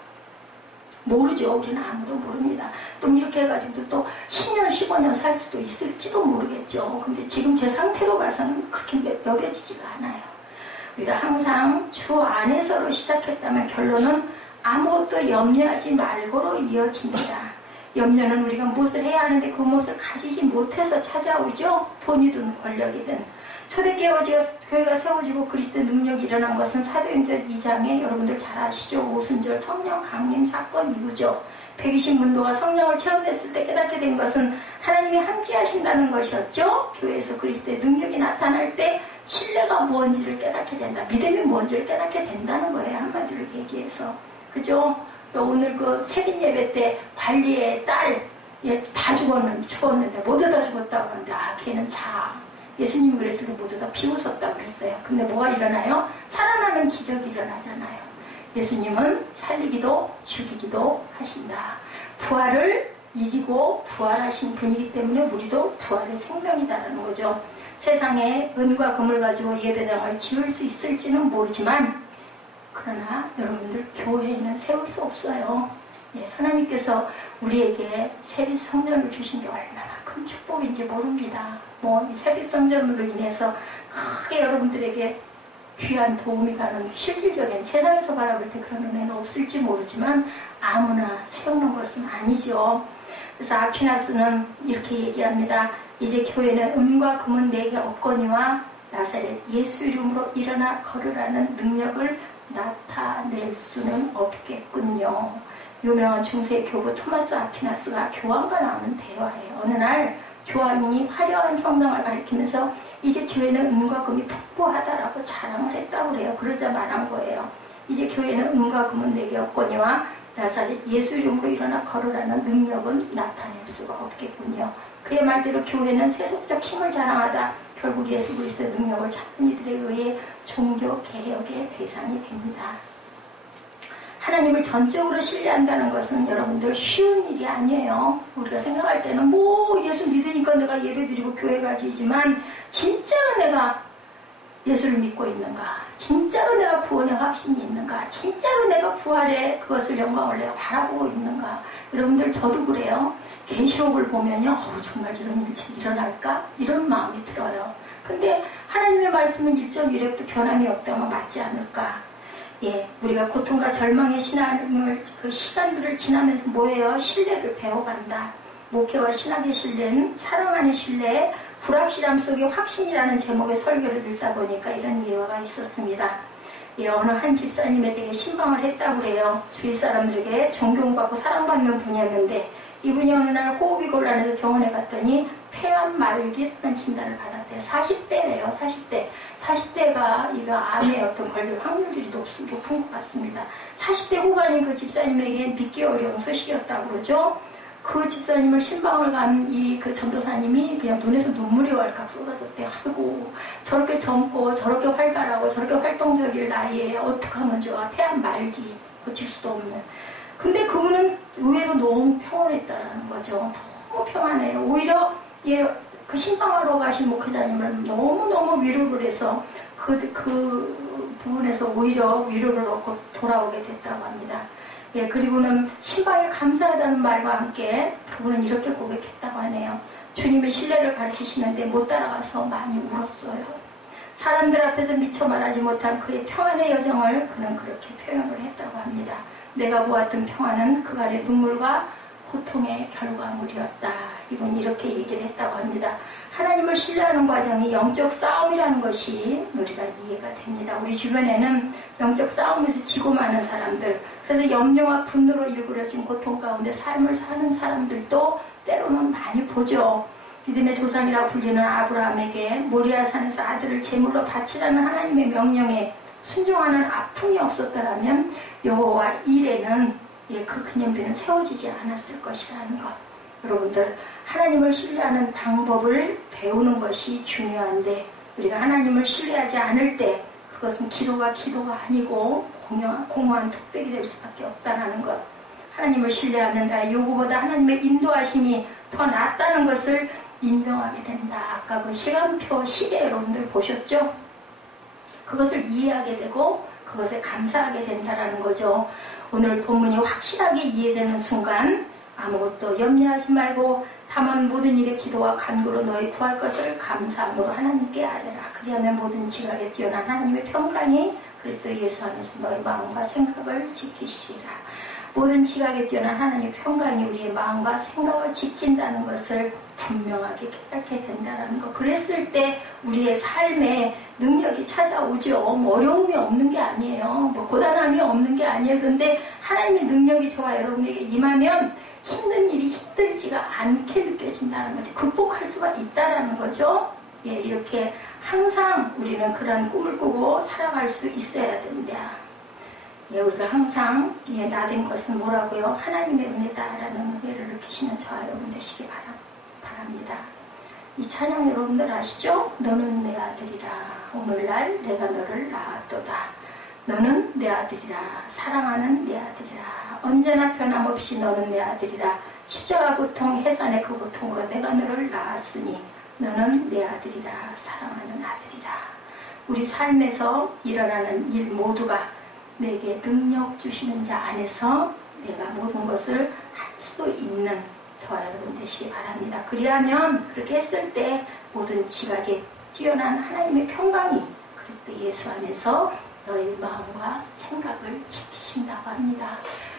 모르죠. 우리는 아무도 모릅니다. 또 이렇게 해가지고 또 10년 15년 살 수도 있을지도 모르겠죠. 근데 지금 제 상태로 봐서는 그렇게 여겨지지가 않아요. 우리가 항상 주 안에서로 시작했다면 결론은 아무것도 염려하지 말고로 이어집니다. 염려는 우리가 무엇을 해야 하는데 그 무엇을 가지지 못해서 찾아오죠. 돈이든 권력이든. 초대교회가 세워지고 그리스도의 능력이 일어난 것은 사도행전 2장에 여러분들 잘 아시죠. 오순절 성령 강림 사건 이후죠. 120문도가 성령을 체험했을 때 깨닫게 된 것은 하나님이 함께 하신다는 것이었죠. 교회에서 그리스도의 능력이 나타날 때 신뢰가 뭔지를 깨닫게 된다. 믿음이 뭔지를 깨닫게 된다는 거예요. 한마디로 얘기해서. 그죠? 오늘 그 세빈 예배 때 관리의 딸, 다 죽었는데 모두 다 죽었다고 하는데 걔는 예수님이 그랬을 때 모두 다 비웃었다고 그랬어요. 근데 뭐가 일어나요? 살아나는 기적이 일어나잖아요. 예수님은 살리기도 죽이기도 하신다. 부활을 이기고 부활하신 분이기 때문에 우리도 부활의 생명이다라는 거죠. 세상에 은과 금을 가지고 예배당을 지을 수 있을지는 모르지만 그러나 여러분들 교회에는 세울 수 없어요. 하나님께서 우리에게 세빛 성전을 주신 게 얼마나 큰 축복인지 모릅니다. 이 세빛 성전으로 인해서 크게 여러분들에게 귀한 도움이 가는 실질적인 세상에서 바라볼 때 그런 은혜는 없을지 모르지만 아무나 세우는 것은 아니죠. 그래서 아퀴나스는 이렇게 얘기합니다. 이제 교회는 은과 금은 내게 없거니와 나사렛 예수 이름으로 일어나 걸으라는 능력을 나타낼 수는 없겠군요. 유명한 중세 교부 토마스 아퀴나스가 교황과 나오는 대화예요. 어느 날 교황이 화려한 성당을 가리키면서 이제 교회는 은과 금이 풍부하다라고 자랑을 했다고 그래요. 그러자 말한 거예요. 이제 교회는 은과 금은 내게 없거니와 나사렛 예수 이름으로 일어나 걸으라는 능력은 나타낼 수가 없겠군요. 그의 말대로 교회는 세속적 힘을 자랑하다 결국 예수 그리스도의 능력을 찾는 이들에 의해 종교 개혁의 대상이 됩니다. 하나님을 전적으로 신뢰한다는 것은 여러분들 쉬운 일이 아니에요. 우리가 생각할 때는 예수 믿으니까 내가 예배드리고 교회 가지지만 진짜로 내가 예수를 믿고 있는가? 진짜로 내가 구원의 확신이 있는가? 진짜로 내가 부활의 그것을 영광을 내가 바라보고 있는가? 여러분들 저도 그래요. 계시록을 보면요. 정말 이런 일이 일어날까? 이런 마음이 들어요. 근데 하나님의 말씀은 1.1획도 변함이 없다면 맞지 않을까? 우리가 고통과 절망의 그 시간들을 지나면서 뭐예요? 신뢰를 배워간다. 목회와 신학의 신뢰는 사랑하는 신뢰에 불확실함 속에 확신이라는 제목의 설교를 읽다 보니까 이런 예화가 있었습니다. 어느 한 집사님에 대해 신방을 했다고 그래요. 주위 사람들에게 존경받고 사랑받는 분이었는데 이분이 어느 날 호흡이 곤란해서 병원에 갔더니 폐암 말기라는 진단을 받았대요. 40대래요. 40대가 이거 암의 어떤 걸릴 확률들이 높은 것 같습니다. 40대 후반인 그 집사님에게 믿기 어려운 소식이었다고 그러죠. 그 집사님을 신방을 간 그 전도사님이 그냥 눈에서 눈물이 왈칵 쏟아졌대요. 아이고 저렇게 젊고 저렇게 활발하고 저렇게 활동적일 나이에 어떻게 하면 좋아. 폐암 말기 고칠 수도 없는. 근데 그분은 의외로 너무 평온했다라는 거죠. 너무 평안해요. 오히려 그 신방하러 가신 목회자님을 너무너무 위로를 해서 그 부분에서 오히려 위로를 얻고 돌아오게 됐다고 합니다. 그리고는 신방에 감사하다는 말과 함께 그분은 이렇게 고백했다고 하네요. 주님의 신뢰를 가르치시는데 못 따라가서 많이 울었어요. 사람들 앞에서 미처 말하지 못한 그의 평안의 여정을 그는 그렇게 표현을 했다고 합니다. 내가 보았던 평안은 그간의 눈물과 고통의 결과물이었다. 이분이 이렇게 얘기를 했다고 합니다. 하나님을 신뢰하는 과정이 영적 싸움이라는 것이 우리가 이해가 됩니다. 우리 주변에는 영적 싸움에서 지고 마는 사람들, 그래서 염려와 분노로 일그러진 고통 가운데 삶을 사는 사람들도 때로는 많이 보죠. 믿음의 조상이라고 불리는 아브라함에게 모리아산에서 아들을 제물로 바치라는 하나님의 명령에 순종하는 아픔이 없었더라면 여호와 일에는 그 기념비는 세워지지 않았을 것이라는 것. 여러분들 하나님을 신뢰하는 방법을 배우는 것이 중요한데 우리가 하나님을 신뢰하지 않을 때 그것은 기도가 아니고 공허한 톡백이 될 수밖에 없다는 것. 하나님을 신뢰하면 나 요구보다 하나님의 인도하심이 더 낫다는 것을 인정하게 된다. 아까 그 시간표 시계 여러분들 보셨죠? 그것을 이해하게 되고 그것에 감사하게 된다라는 거죠. 오늘 본문이 확실하게 이해되는 순간 아무것도 염려하지 말고 다만 모든 일에 기도와 간구로 너희 구할 것을 감사함으로 하나님께 아뢰라. 그리하면 모든 지각에 뛰어난 하나님의 평강이 그리스도 예수 안에서 너희 마음과 생각을 지키시리라. 모든 지각에 뛰어난 하나님의 평강이 우리의 마음과 생각을 지킨다는 것을 분명하게 깨닫게 된다는 것. 그랬을 때 우리의 삶에 능력이 찾아오죠. 어려움이 없는 게 아니에요. 고단함이 없는 게 아니에요. 그런데 하나님의 능력이 저와 여러분에게 임하면 힘든 일이 힘들지가 않게 느껴진다는 거죠. 극복할 수가 있다라는 거죠. 예, 이렇게 항상 우리는 그런 꿈을 꾸고 살아갈 수 있어야 된다. 예, 우리가 항상 나된 것은 뭐라고요? 하나님의 은혜다라는 은혜를 느끼시는 저와 여러분 되시기 바랍니다. 이 찬양 여러분들 아시죠? 너는 내 아들이라. 오늘날 내가 너를 낳았도다. 너는 내 아들이라. 사랑하는 내 아들이라. 언제나 변함없이 너는 내 아들이라. 십자가 고통, 해산의 그 고통으로 내가 너를 낳았으니 너는 내 아들이라. 사랑하는 아들이라. 우리 삶에서 일어나는 일 모두가 내게 능력 주시는 자 안에서 내가 모든 것을 할 수 있는 저와 여러분 되시기 바랍니다. 그리하면 그렇게 했을 때 모든 지각에 뛰어난 하나님의 평강이 그리스도 예수 안에서 너희 마음과 생각을 지키신다고 합니다.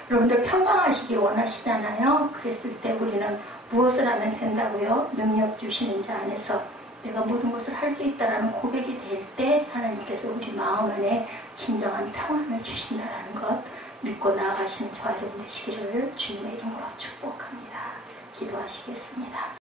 여러분들 평강하시길 원하시잖아요. 그랬을 때 우리는 무엇을 하면 된다고요? 능력 주시는 자 안에서 내가 모든 것을 할 수 있다라는 고백이 될 때 하나님께서 우리 마음 안에 진정한 평안을 주신다라는 것 믿고 나아가시는 저와 여러분 되시기를 주님의 이름으로 축복합니다. 기도하시겠습니다.